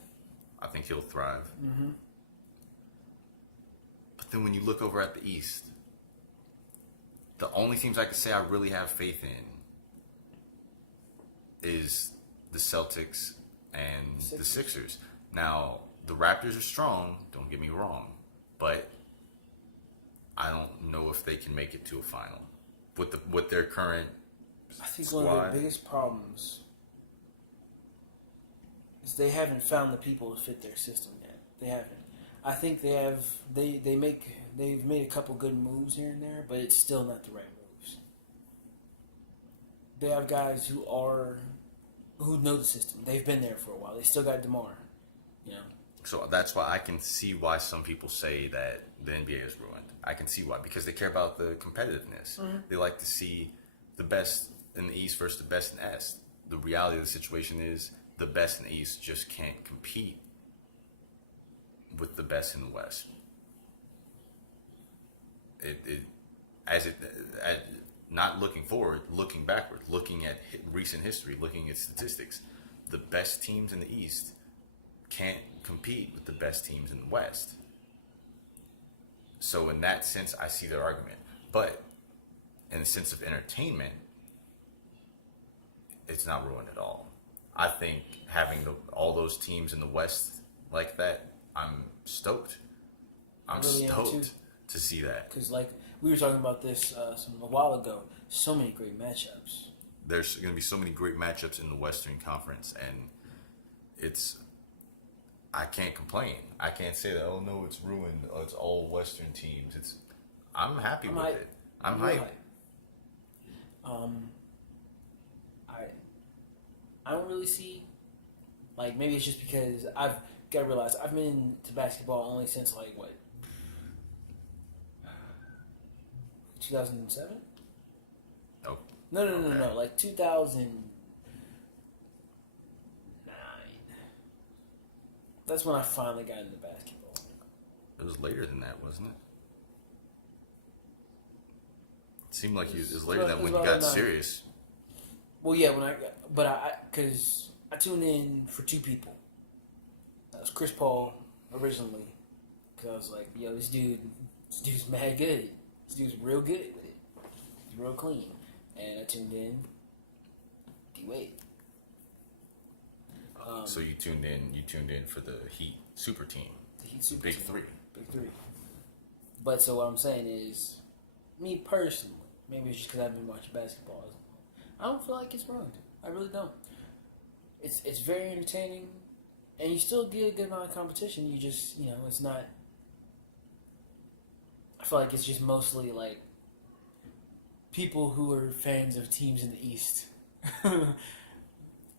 I think he'll thrive. Mm-hmm. But then when you look over at the East, the only teams I can say I really have faith in is the Celtics and the Sixers. Now, the Raptors are strong, don't get me wrong, but I don't know if they can make it to a final with their current I think squad. one of their biggest problems is they haven't found the people to fit their system yet. They haven't. I think they have. They've made a couple good moves here and there, but it's still not the right moves. They have guys who know the system. They've been there for a while. They still got DeMar, you know. So that's why I can see why some people say that the NBA is ruined. I can see why, because they care about the competitiveness. Mm-hmm. They like to see the best in the East versus the best in the West. The reality of the situation is the best in the East just can't compete with the best in the West. Not looking forward, looking backward, looking at recent history, looking at statistics, the best teams in the East can't compete with the best teams in the West. So in that sense, I see their argument. But in the sense of entertainment, it's not ruined at all. I think having all those teams in the West like that, I'm stoked. I'm really stoked to see that. Because like we were talking about this a while ago, so many great matchups. There's going to be so many great matchups in the Western Conference, and I can't complain. I can't say that, oh no, it's ruined. Oh, it's all Western teams. I'm happy with it. I'm hyped. I don't really see, like, maybe it's just because I've got to realize I've been into basketball only since, like, what, 2007? Oh. No. Like 2009. That's when I finally got into basketball. It was later than that, wasn't it? It seemed like it was later than when you got serious. Well, yeah, because I tuned in for two people. That was Chris Paul originally, because I was like, yo, this dude's mad good. This dude's real good with it. He's real clean. And I tuned in D-Wade. So you tuned in for the Heat super team. The Heat super Big team. Three. Big Three. But so what I'm saying is, me personally, maybe it's just because I've been watching basketball, I don't feel like it's ruined. I really don't. It's very entertaining, and you still get a good amount of competition. You just, it's not. I feel like it's just mostly like people who are fans of teams in the East.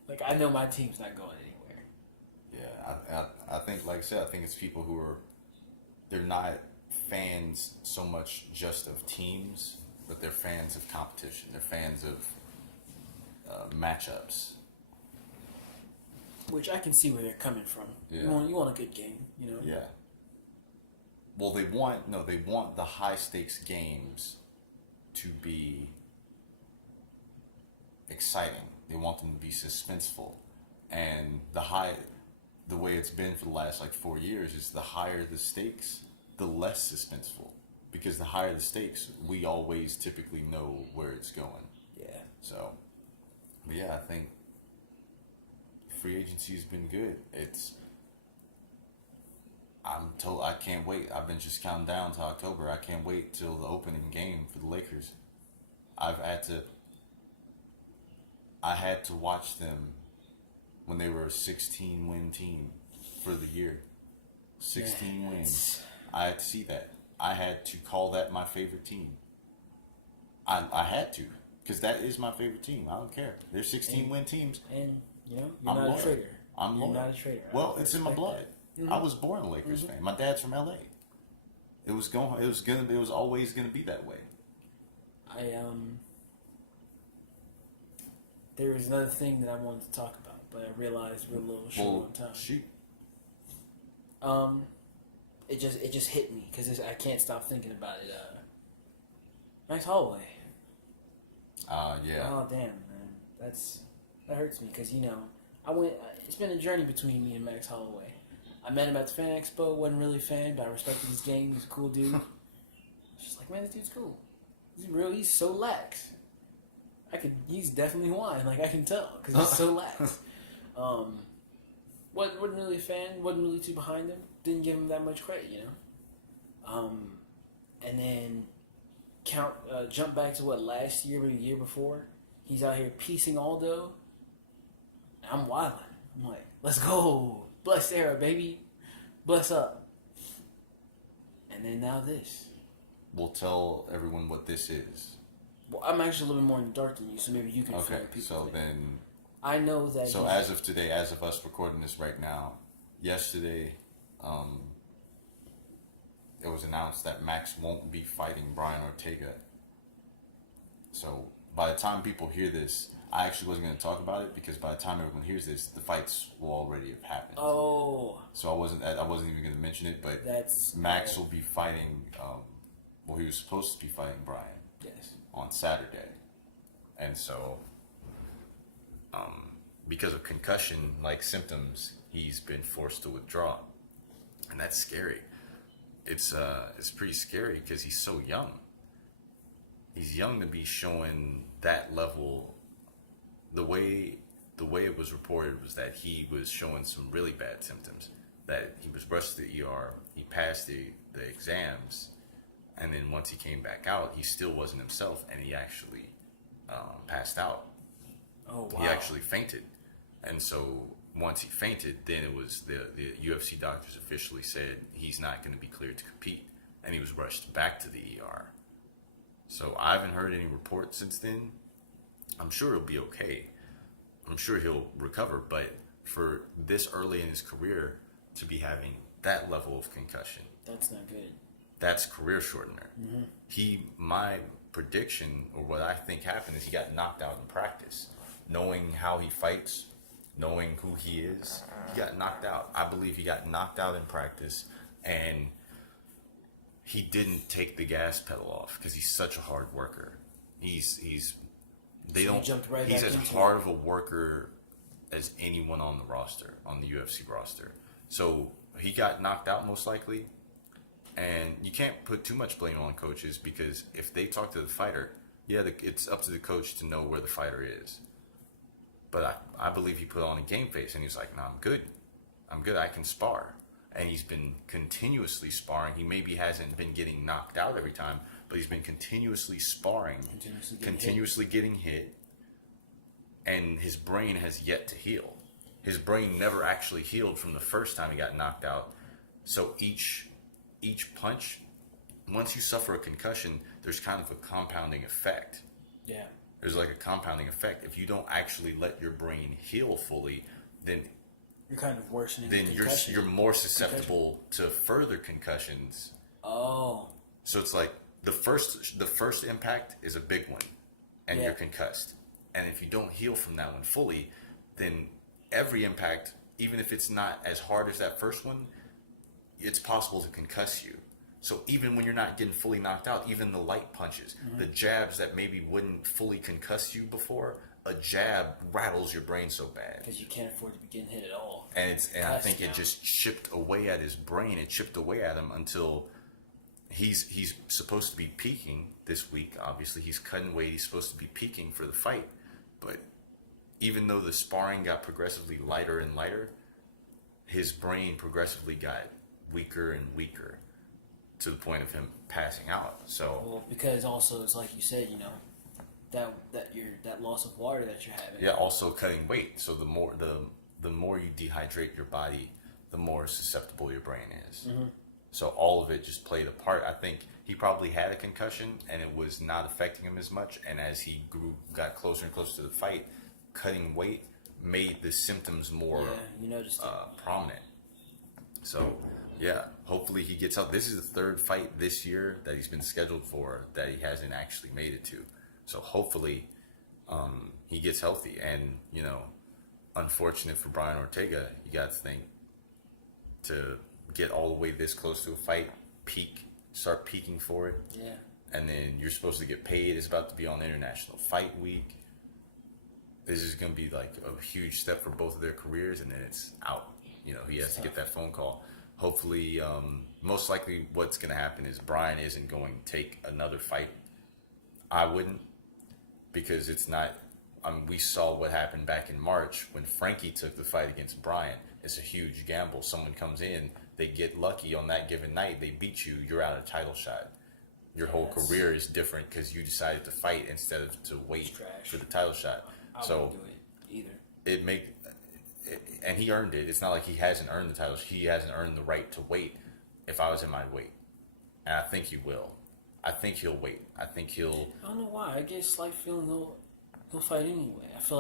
Like, I know my team's not going anywhere. Yeah, I think, like I said, I think it's people who they're not fans so much just of teams, but they're fans of competition. They're fans of matchups. Which I can see where they're coming from. Yeah. You want a good game, Yeah. Well, they want the high stakes games to be exciting. They want them to be suspenseful, and the way it's been for the last 4 years is the higher the stakes, the less suspenseful. Because the higher the stakes, we always typically know where it's going. Yeah. So, but yeah, I think free agency has been good. I can't wait. I've been just counting down to October. I can't wait till the opening game for the Lakers. I had to watch them when they were a 16-win team for the year. 16 wins. I had to see that. I had to call that my favorite team. I had to, because that is my favorite team. I don't care. They're 16-win teams. And, you're not a traitor. I'm You're loyal. not a traitor. Well, it's in my blood. Mm-hmm. I was born a Lakers fan. My dad's from LA. It was always gonna be that way. There was another thing that I wanted to talk about, but I realized we're a little short on time. Shoot. It just hit me because I can't stop thinking about it. Max Holloway. Yeah. Oh damn, man, that hurts me because it's been a journey between me and Max Holloway. I met him at the Fan Expo. Wasn't really a fan, but I respected his game. He's a cool dude. Just like, man, this dude's cool. He's so lax. He's definitely wine. I can tell because he's so lax. Wasn't really a fan. Wasn't really too behind him. Didn't give him that much credit, And then jump back to last year or the year before. He's out here piecing Aldo. I'm wilding. I'm like, let's go. Blessed era, baby. Bless up. And then now this. We'll tell everyone what this is. Well, I'm actually a little bit more in the dark than you, so maybe you can Okay, people. so then... I know that... So as of today, as of us recording this right now, yesterday, it was announced that Max won't be fighting Brian Ortega. So by the time people hear this, I actually wasn't going to talk about it because by the time everyone hears this, the fights will already have happened. Oh. So I wasn't even going to mention it, but Max will be fighting. He was supposed to be fighting Brian. Yes. On Saturday, and so because of concussion-like symptoms, he's been forced to withdraw, and that's scary. It's pretty scary because he's so young. He's young to be showing that level. The way it was reported was that he was showing some really bad symptoms. That he was rushed to the ER. He passed the exams, and then once he came back out, he still wasn't himself, and he actually passed out. Oh wow! He actually fainted, and so once he fainted, then it was the UFC doctors officially said he's not going to be cleared to compete, and he was rushed back to the ER. So I haven't heard any reports since then. I'm sure he'll be okay. I'm sure he'll recover, but for this early in his career to be having that level of concussion, that's not good. that's career shortener. My prediction, or what I think happened, is he got knocked out in practice. Knowing how he fights, knowing who he is, he got knocked out. I believe he got knocked out in practice, and he didn't take the gas pedal off because he's such a hard worker. He's as hard of a worker as anyone on the roster, on the UFC roster. So he got knocked out most likely, and you can't put too much blame on coaches, because if they talk to the fighter, it's up to the coach to know where the fighter is. But I believe he put on a game face, and he was like, "No, I'm good. I can spar." And he's been continuously sparring. He maybe hasn't been getting knocked out every time, but he's been continuously sparring, continuously getting hit, and his brain has yet to heal. His brain never actually healed from the first time he got knocked out. So each punch, once you suffer a concussion, there's kind of a compounding effect. Yeah. There's like a compounding effect. If you don't actually let your brain heal fully, then you're kind of worsening. Then you're more susceptible to further concussions. Oh. So it's like the first impact is a big one, and you're concussed. And if you don't heal from that one fully, then every impact, even if it's not as hard as that first one, it's possible to concuss you. So even when you're not getting fully knocked out, even the light punches, the jabs that maybe wouldn't fully concuss you before, a jab rattles your brain so bad. Because you can't afford to be getting hit at all. And I think it just chipped away at his brain. It chipped away at him until he's supposed to be peaking this week. Obviously, he's cutting weight. He's supposed to be peaking for the fight. But even though the sparring got progressively lighter and lighter, his brain progressively got weaker and weaker, to the point of him passing out. So because also it's like you said, that loss of water that you're having. Yeah, also cutting weight. So the more you dehydrate your body, the more susceptible your brain is. So all of it just played a part. I think he probably had a concussion and it was not affecting him as much. And as he got closer and closer to the fight, cutting weight made the symptoms more prominent. So yeah, hopefully he gets out. This is the third fight this year that he's been scheduled for that he hasn't actually made it to. So hopefully he gets healthy. And, unfortunate for Brian Ortega, you got to think, to get all the way this close to a fight, start peaking for it. Yeah. And then you're supposed to get paid. It's about to be on International Fight Week. This is going to be like a huge step for both of their careers, and then it's out. He has to get that phone call. Hopefully, most likely what's going to happen is Brian isn't going to take another fight. I wouldn't, because it's not. We saw what happened back in March when Frankie took the fight against Brian. It's a huge gamble. Someone comes in, they get lucky on that given night, they beat you, you're out a title shot. Your whole career is different because you decided to fight instead of to wait for the title shot. I wouldn't do it either. And he earned it. It's not like he hasn't earned the title. He hasn't earned the right to wait. If I was him, I'd wait. And I think he will. I think he'll wait. I don't know why. I get a slight feeling he'll fight anyway. I feel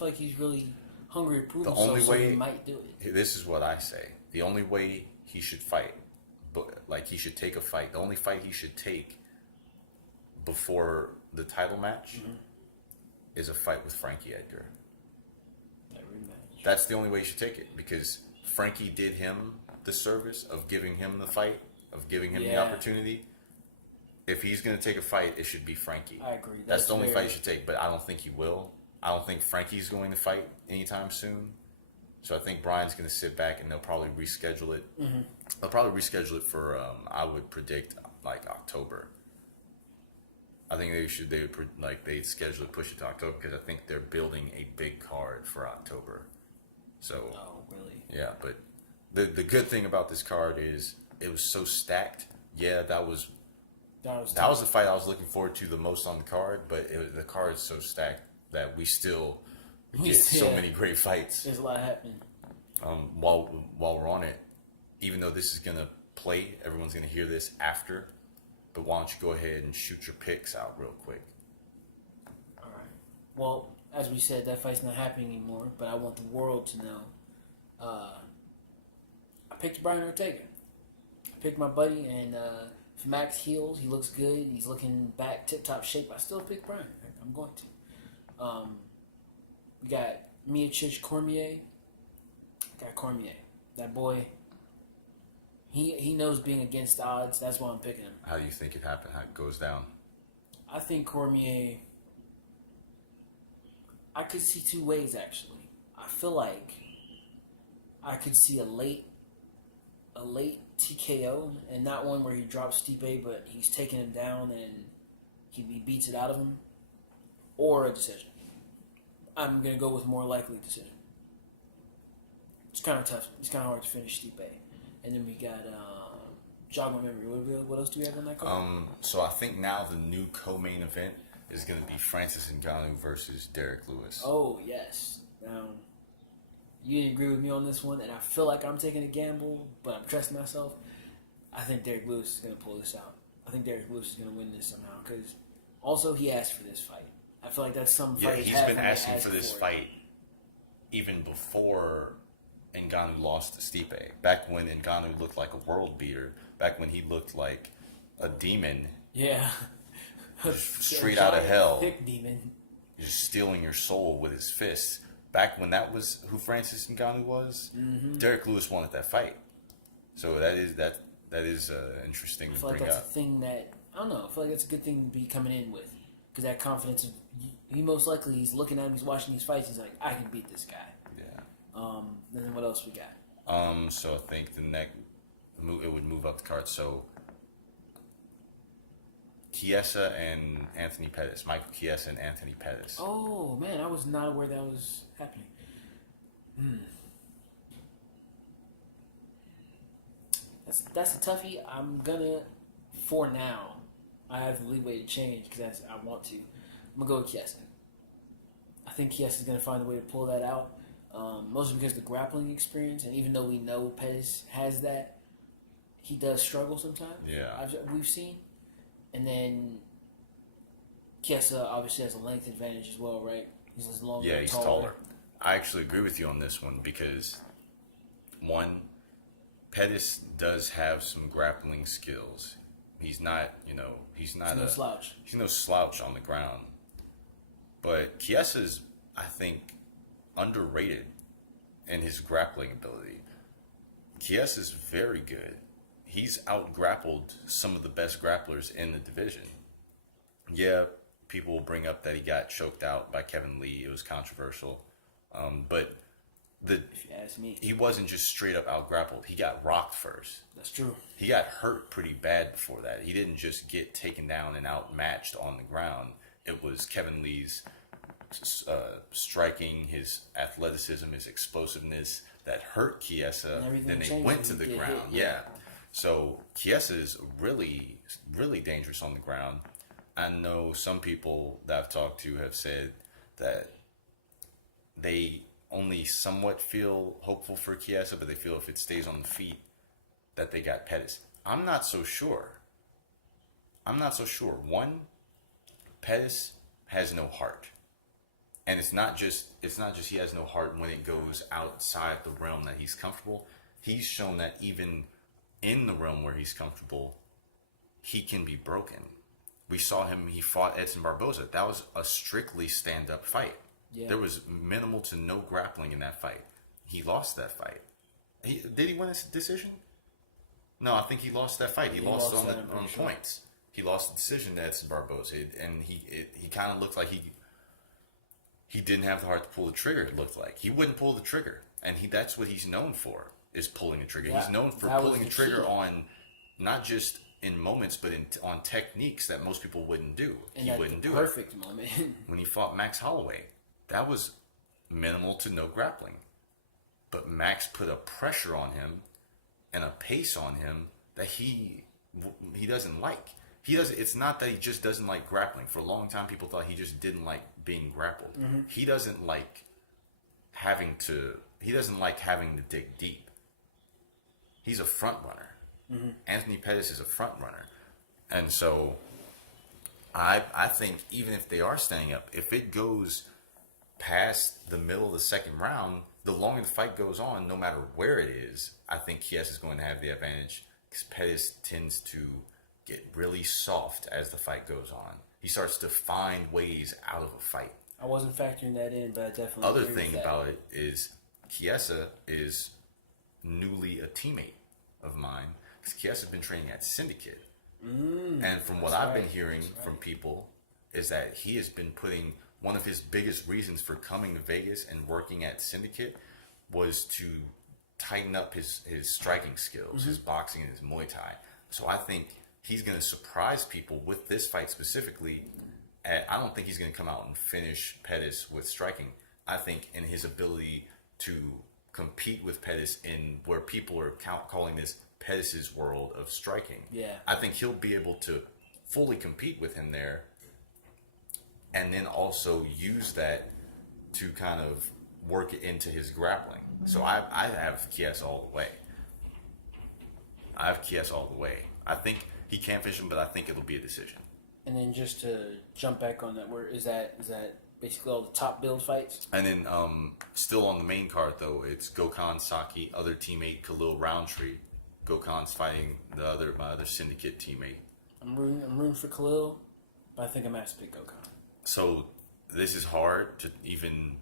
like he's really hungry to prove himself, so he might do it. This is what I say. The only way he should fight, he should take a fight. The only fight he should take before the title match is a fight with Frankie Edgar. That rematch. That's the only way he should take it, because Frankie did him the service of giving him the fight, of giving him the opportunity. If he's going to take a fight, it should be Frankie. I agree. That's the only fight he should take, but I don't think he will. I don't think Frankie's going to fight anytime soon. So I think Brian's going to sit back and they'll probably reschedule it. They'll probably reschedule it for, I would predict, October. I think they'd schedule it, push it to October, because I think they're building a big card for October. So. Oh, really? Yeah, but the good thing about this card is it was so stacked. Yeah, that was the fight I was looking forward to the most on the card, but the card is so stacked that we still get so many great fights. There's a lot happening. While we're on it, even though this is going to play, everyone's going to hear this after, but why don't you go ahead and shoot your picks out real quick. All right. Well, as we said, that fight's not happening anymore, but I want the world to know. I picked Brian Ortega. pick my buddy, and if Max heals, he looks good. He's looking back tip-top shape. I still pick Brian. I'm going to. We got Miocic Cormier. Got Cormier. That boy, he knows being against odds. That's why I'm picking him. How do you think it happened? How it goes down? I think Cormier, I could see two ways, actually. I feel like I could see a late TKO, and not one where he drops Stipe, but he's taking him down and he beats it out of him, or a decision. I'm going to go with more likely decision. It's kind of tough. It's kind of hard to finish Stipe. And then we got, jog my memory, what else do we have on that card? So I think now the new co-main event is going to be Francis Ngannou versus Derek Lewis. Oh, yes. You didn't agree with me on this one, and I feel like I'm taking a gamble, but I'm trusting myself. I think Derek Lewis is going to pull this out. I think Derek Lewis is going to win this somehow, because also he asked for this fight. I feel like that's some fight he's been asking for this fight even before Ngannou lost to Stipe. Back when Ngannou looked like a world beater, back when he looked like a demon. Yeah. Straight out of hell. Thick demon. Just stealing your soul with his fists. Back when that was who Francis Ngannou was, Derek Lewis wanted that fight. So that is interesting to bring up. I feel like that's a thing that, I don't know, I feel like that's a good thing to be coming in with. Because that confidence, he most likely, he's looking at him, he's watching these fights, he's like, I can beat this guy. Yeah. Then what else we got? So I think the next, it would move up the card. So Chiesa and Anthony Pettis. Michael Chiesa and Anthony Pettis. Oh, man, I was not aware that was happening. That's a toughie. I'm gonna, for now, I have the leeway to change because I want to. I'm gonna go with Chiesa. I think Chiesa is gonna find a way to pull that out. Mostly because of the grappling experience, and even though we know Pettis has that, he does struggle sometimes. Yeah, we've seen. And then Chiesa obviously has a length advantage as well, right? He's longer. Yeah, he's taller. I actually agree with you on this one because, one, Pettis does have some grappling skills. He's not, he's no slouch. He's no slouch on the ground. But Chiesa's, I think, underrated in his grappling ability. Chiesa's very good. He's out-grappled some of the best grapplers in the division. Yeah, people will bring up that he got choked out by Kevin Lee. It was controversial. But if you ask me, he wasn't just straight up out-grappled. He got rocked first. That's true. He got hurt pretty bad before that. He didn't just get taken down and outmatched on the ground. It was Kevin Lee's striking, his athleticism, his explosiveness that hurt Chiesa. Then they went to the ground. Yeah. So Chiesa is really, really dangerous on the ground. I know some people that I've talked to have said that they only somewhat feel hopeful for Chiesa, but they feel if it stays on the feet that they got Pettis. I'm not so sure. One, Pettis has no heart. And it's not just he has no heart when it goes outside the realm that he's comfortable. He's shown that even in the realm where he's comfortable, he can be broken. We saw him, he fought Edson Barboza. That was a strictly stand-up fight. Yeah. There was minimal to no grappling in that fight. He lost that fight. Did he win a decision? No, I think he lost that fight. He lost on points. He lost the decision to Edson Barboza, and he kind of looked like he didn't have the heart to pull the trigger. It looked like he wouldn't pull the trigger, and that's what he's known for, is pulling a trigger. Yeah, he's known for pulling a trigger on not just in moments, but on techniques that most people wouldn't do. And he wouldn't do it. Perfect moment. When he fought Max Holloway, that was minimal to no grappling, but Max put a pressure on him and a pace on him that he doesn't like. It's not that he just doesn't like grappling. For a long time, people thought he just didn't like being grappled. Mm-hmm. He doesn't like having to dig deep. He's a front runner. Mm-hmm. Anthony Pettis is a front runner. And so I think even if they are standing up, if it goes past the middle of the second round, the longer the fight goes on, no matter where it is, I think Chiesa is going to have the advantage because Pettis tends to get really soft as the fight goes on. He starts to find ways out of a fight. I wasn't factoring that in, but I definitely. Other thing about it is Chiesa is newly a teammate of mine because Chiesa's been training at Syndicate, and from what I've been hearing from people is that he has been putting one of his biggest reasons for coming to Vegas and working at Syndicate was to tighten up his striking skills, his boxing and his Muay Thai. So I think he's going to surprise people with this fight specifically. I don't think he's going to come out and finish Pettis with striking. I think in his ability to compete with Pettis in where people are calling this Pettis' world of striking. Yeah. I think he'll be able to fully compete with him there and then also use that to kind of work it into his grappling. So I have Chiesa all the way. I think he can finish him, but I think it'll be a decision. And then just to jump back on that, where is that basically all the top build fights? And then still on the main card though, it's Gokhan Saki, other teammate Khalil Roundtree. Gokhan's fighting my other Syndicate teammate. I'm rooting for Khalil, but I think I'm gonna have to pick Gokhan. So this is hard to even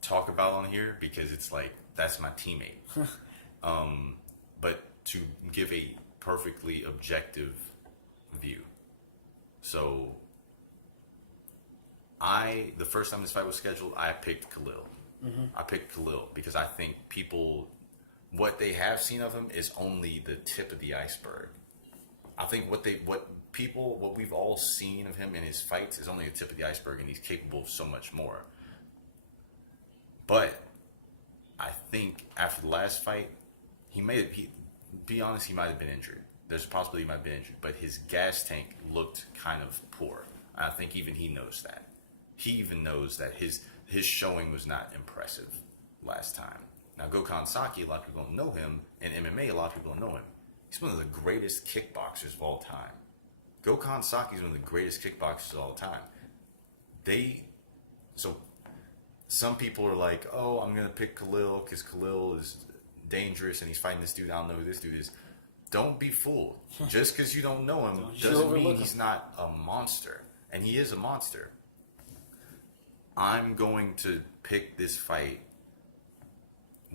talk about on here because it's like that's my teammate. But to give a perfectly objective view. So the first time this fight was scheduled, I picked Khalil. I picked Khalil because I think people, what they have seen of him is only the tip of the iceberg. I think what we've all seen of him in his fights is only the tip of the iceberg, and he's capable of so much more. But I think after the last fight, be honest, he might have been injured. There's a possibility he might have been injured, but his gas tank looked kind of poor. I think even he knows that. He even knows that his showing was not impressive last time. Now, Gokhan Saki, a lot of people don't know him. In MMA, a lot of people don't know him. He's one of the greatest kickboxers of all time. Gokhan Saki is one of the greatest kickboxers of all time. So some people are like, oh, I'm going to pick Khalil because Khalil is dangerous and he's fighting this dude. I don't know who this dude is. Don't be fooled. Just because you don't know him doesn't mean he's not a monster. And he is a monster. I'm going to pick this fight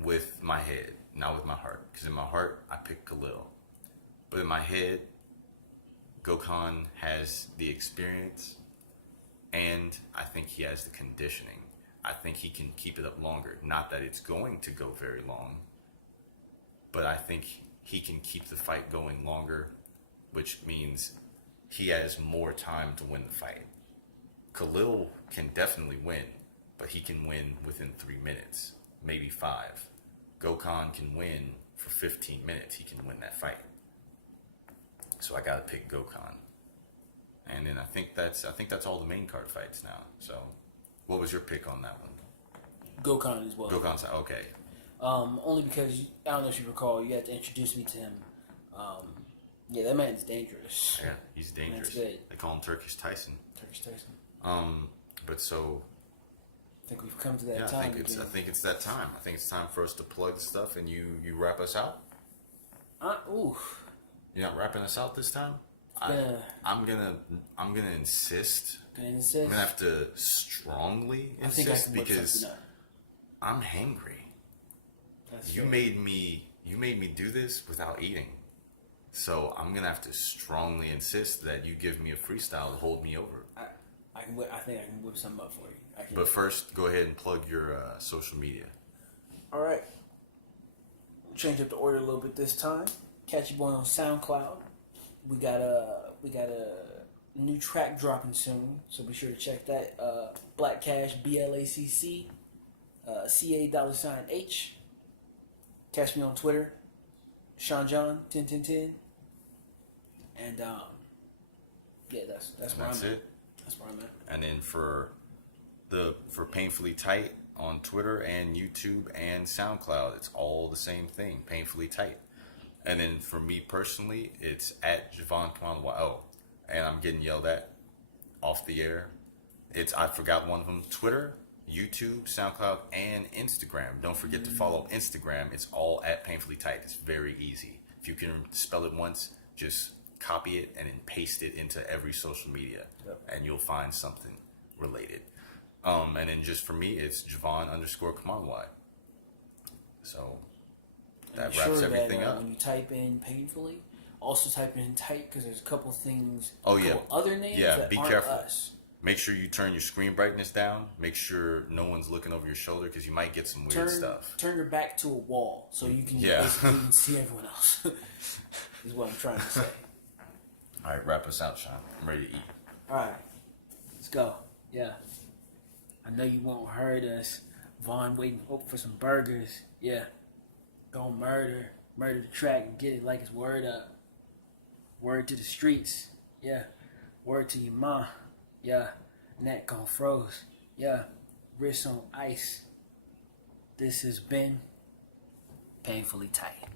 with my head, not with my heart. Because in my heart, I picked Khalil. But in my head, Gokhan has the experience, and I think he has the conditioning. I think he can keep it up longer. Not that it's going to go very long, but I think he can keep the fight going longer, which means he has more time to win the fight. Khalil can definitely win, but he can win within 3 minutes, maybe 5. Gokhan can win for 15 minutes. He can win that fight. So I gotta pick Gokhan. And then I think that's all the main card fights now. So what was your pick on that one? Gokhan as well. Gokhan's okay. Only because I don't know if you recall, you had to introduce me to him. Yeah, that man's dangerous. Yeah, he's dangerous. That's good. They call him Turkish Tyson. Turkish Tyson. But so I think we've come to that time. I think it's that time. I think it's time for us to plug the stuff and you wrap us out. You're not wrapping us out this time? I'm gonna insist. I'm gonna have to strongly insist because I'm hangry. You made me do this without eating. So I'm gonna have to strongly insist that you give me a freestyle to hold me over. I think I can whip something up for you. But first, go ahead and plug your social media. All right. Change up the order a little bit this time. Catch your boy on SoundCloud. We got a new track dropping soon, so be sure to check that. Blacc Ca, BLACC, CA$H. Catch me on Twitter, Sean John 101010. And yeah, that's where I'm at. It. That's where I'm at. And then for Painfully Tight on Twitter and YouTube and SoundCloud, it's all the same thing, Painfully Tight. And then for me personally, it's at Javon and I'm getting yelled at off the air. I forgot one of them. Twitter, YouTube, SoundCloud, and Instagram. Don't forget to follow Instagram. It's all at Painfully Tight. It's very easy. If you can spell it once, just copy it and then paste it into every social media, and you'll find something related. And then just for me, it's Javon_ComeOnY. So that wraps everything up. When you type in painfully, also type in tight, because there's a couple things. Oh yeah, other names. Yeah, that be aren't careful. Us. Make sure you turn your screen brightness down. Make sure no one's looking over your shoulder, because you might get some weird stuff. Turn your back to a wall so you can basically you can see everyone else. Is what I'm trying to say. All right, wrap us out, Sean. I'm ready to eat. All right, let's go. Yeah, I know you won't hurt us. Vaughn waiting hope for some burgers. Yeah, gonna murder the track and get it like it's word up. Word to the streets. Yeah, word to your ma. Yeah, neck gon' froze. Yeah, wrist on ice. This has been Painfully Tight.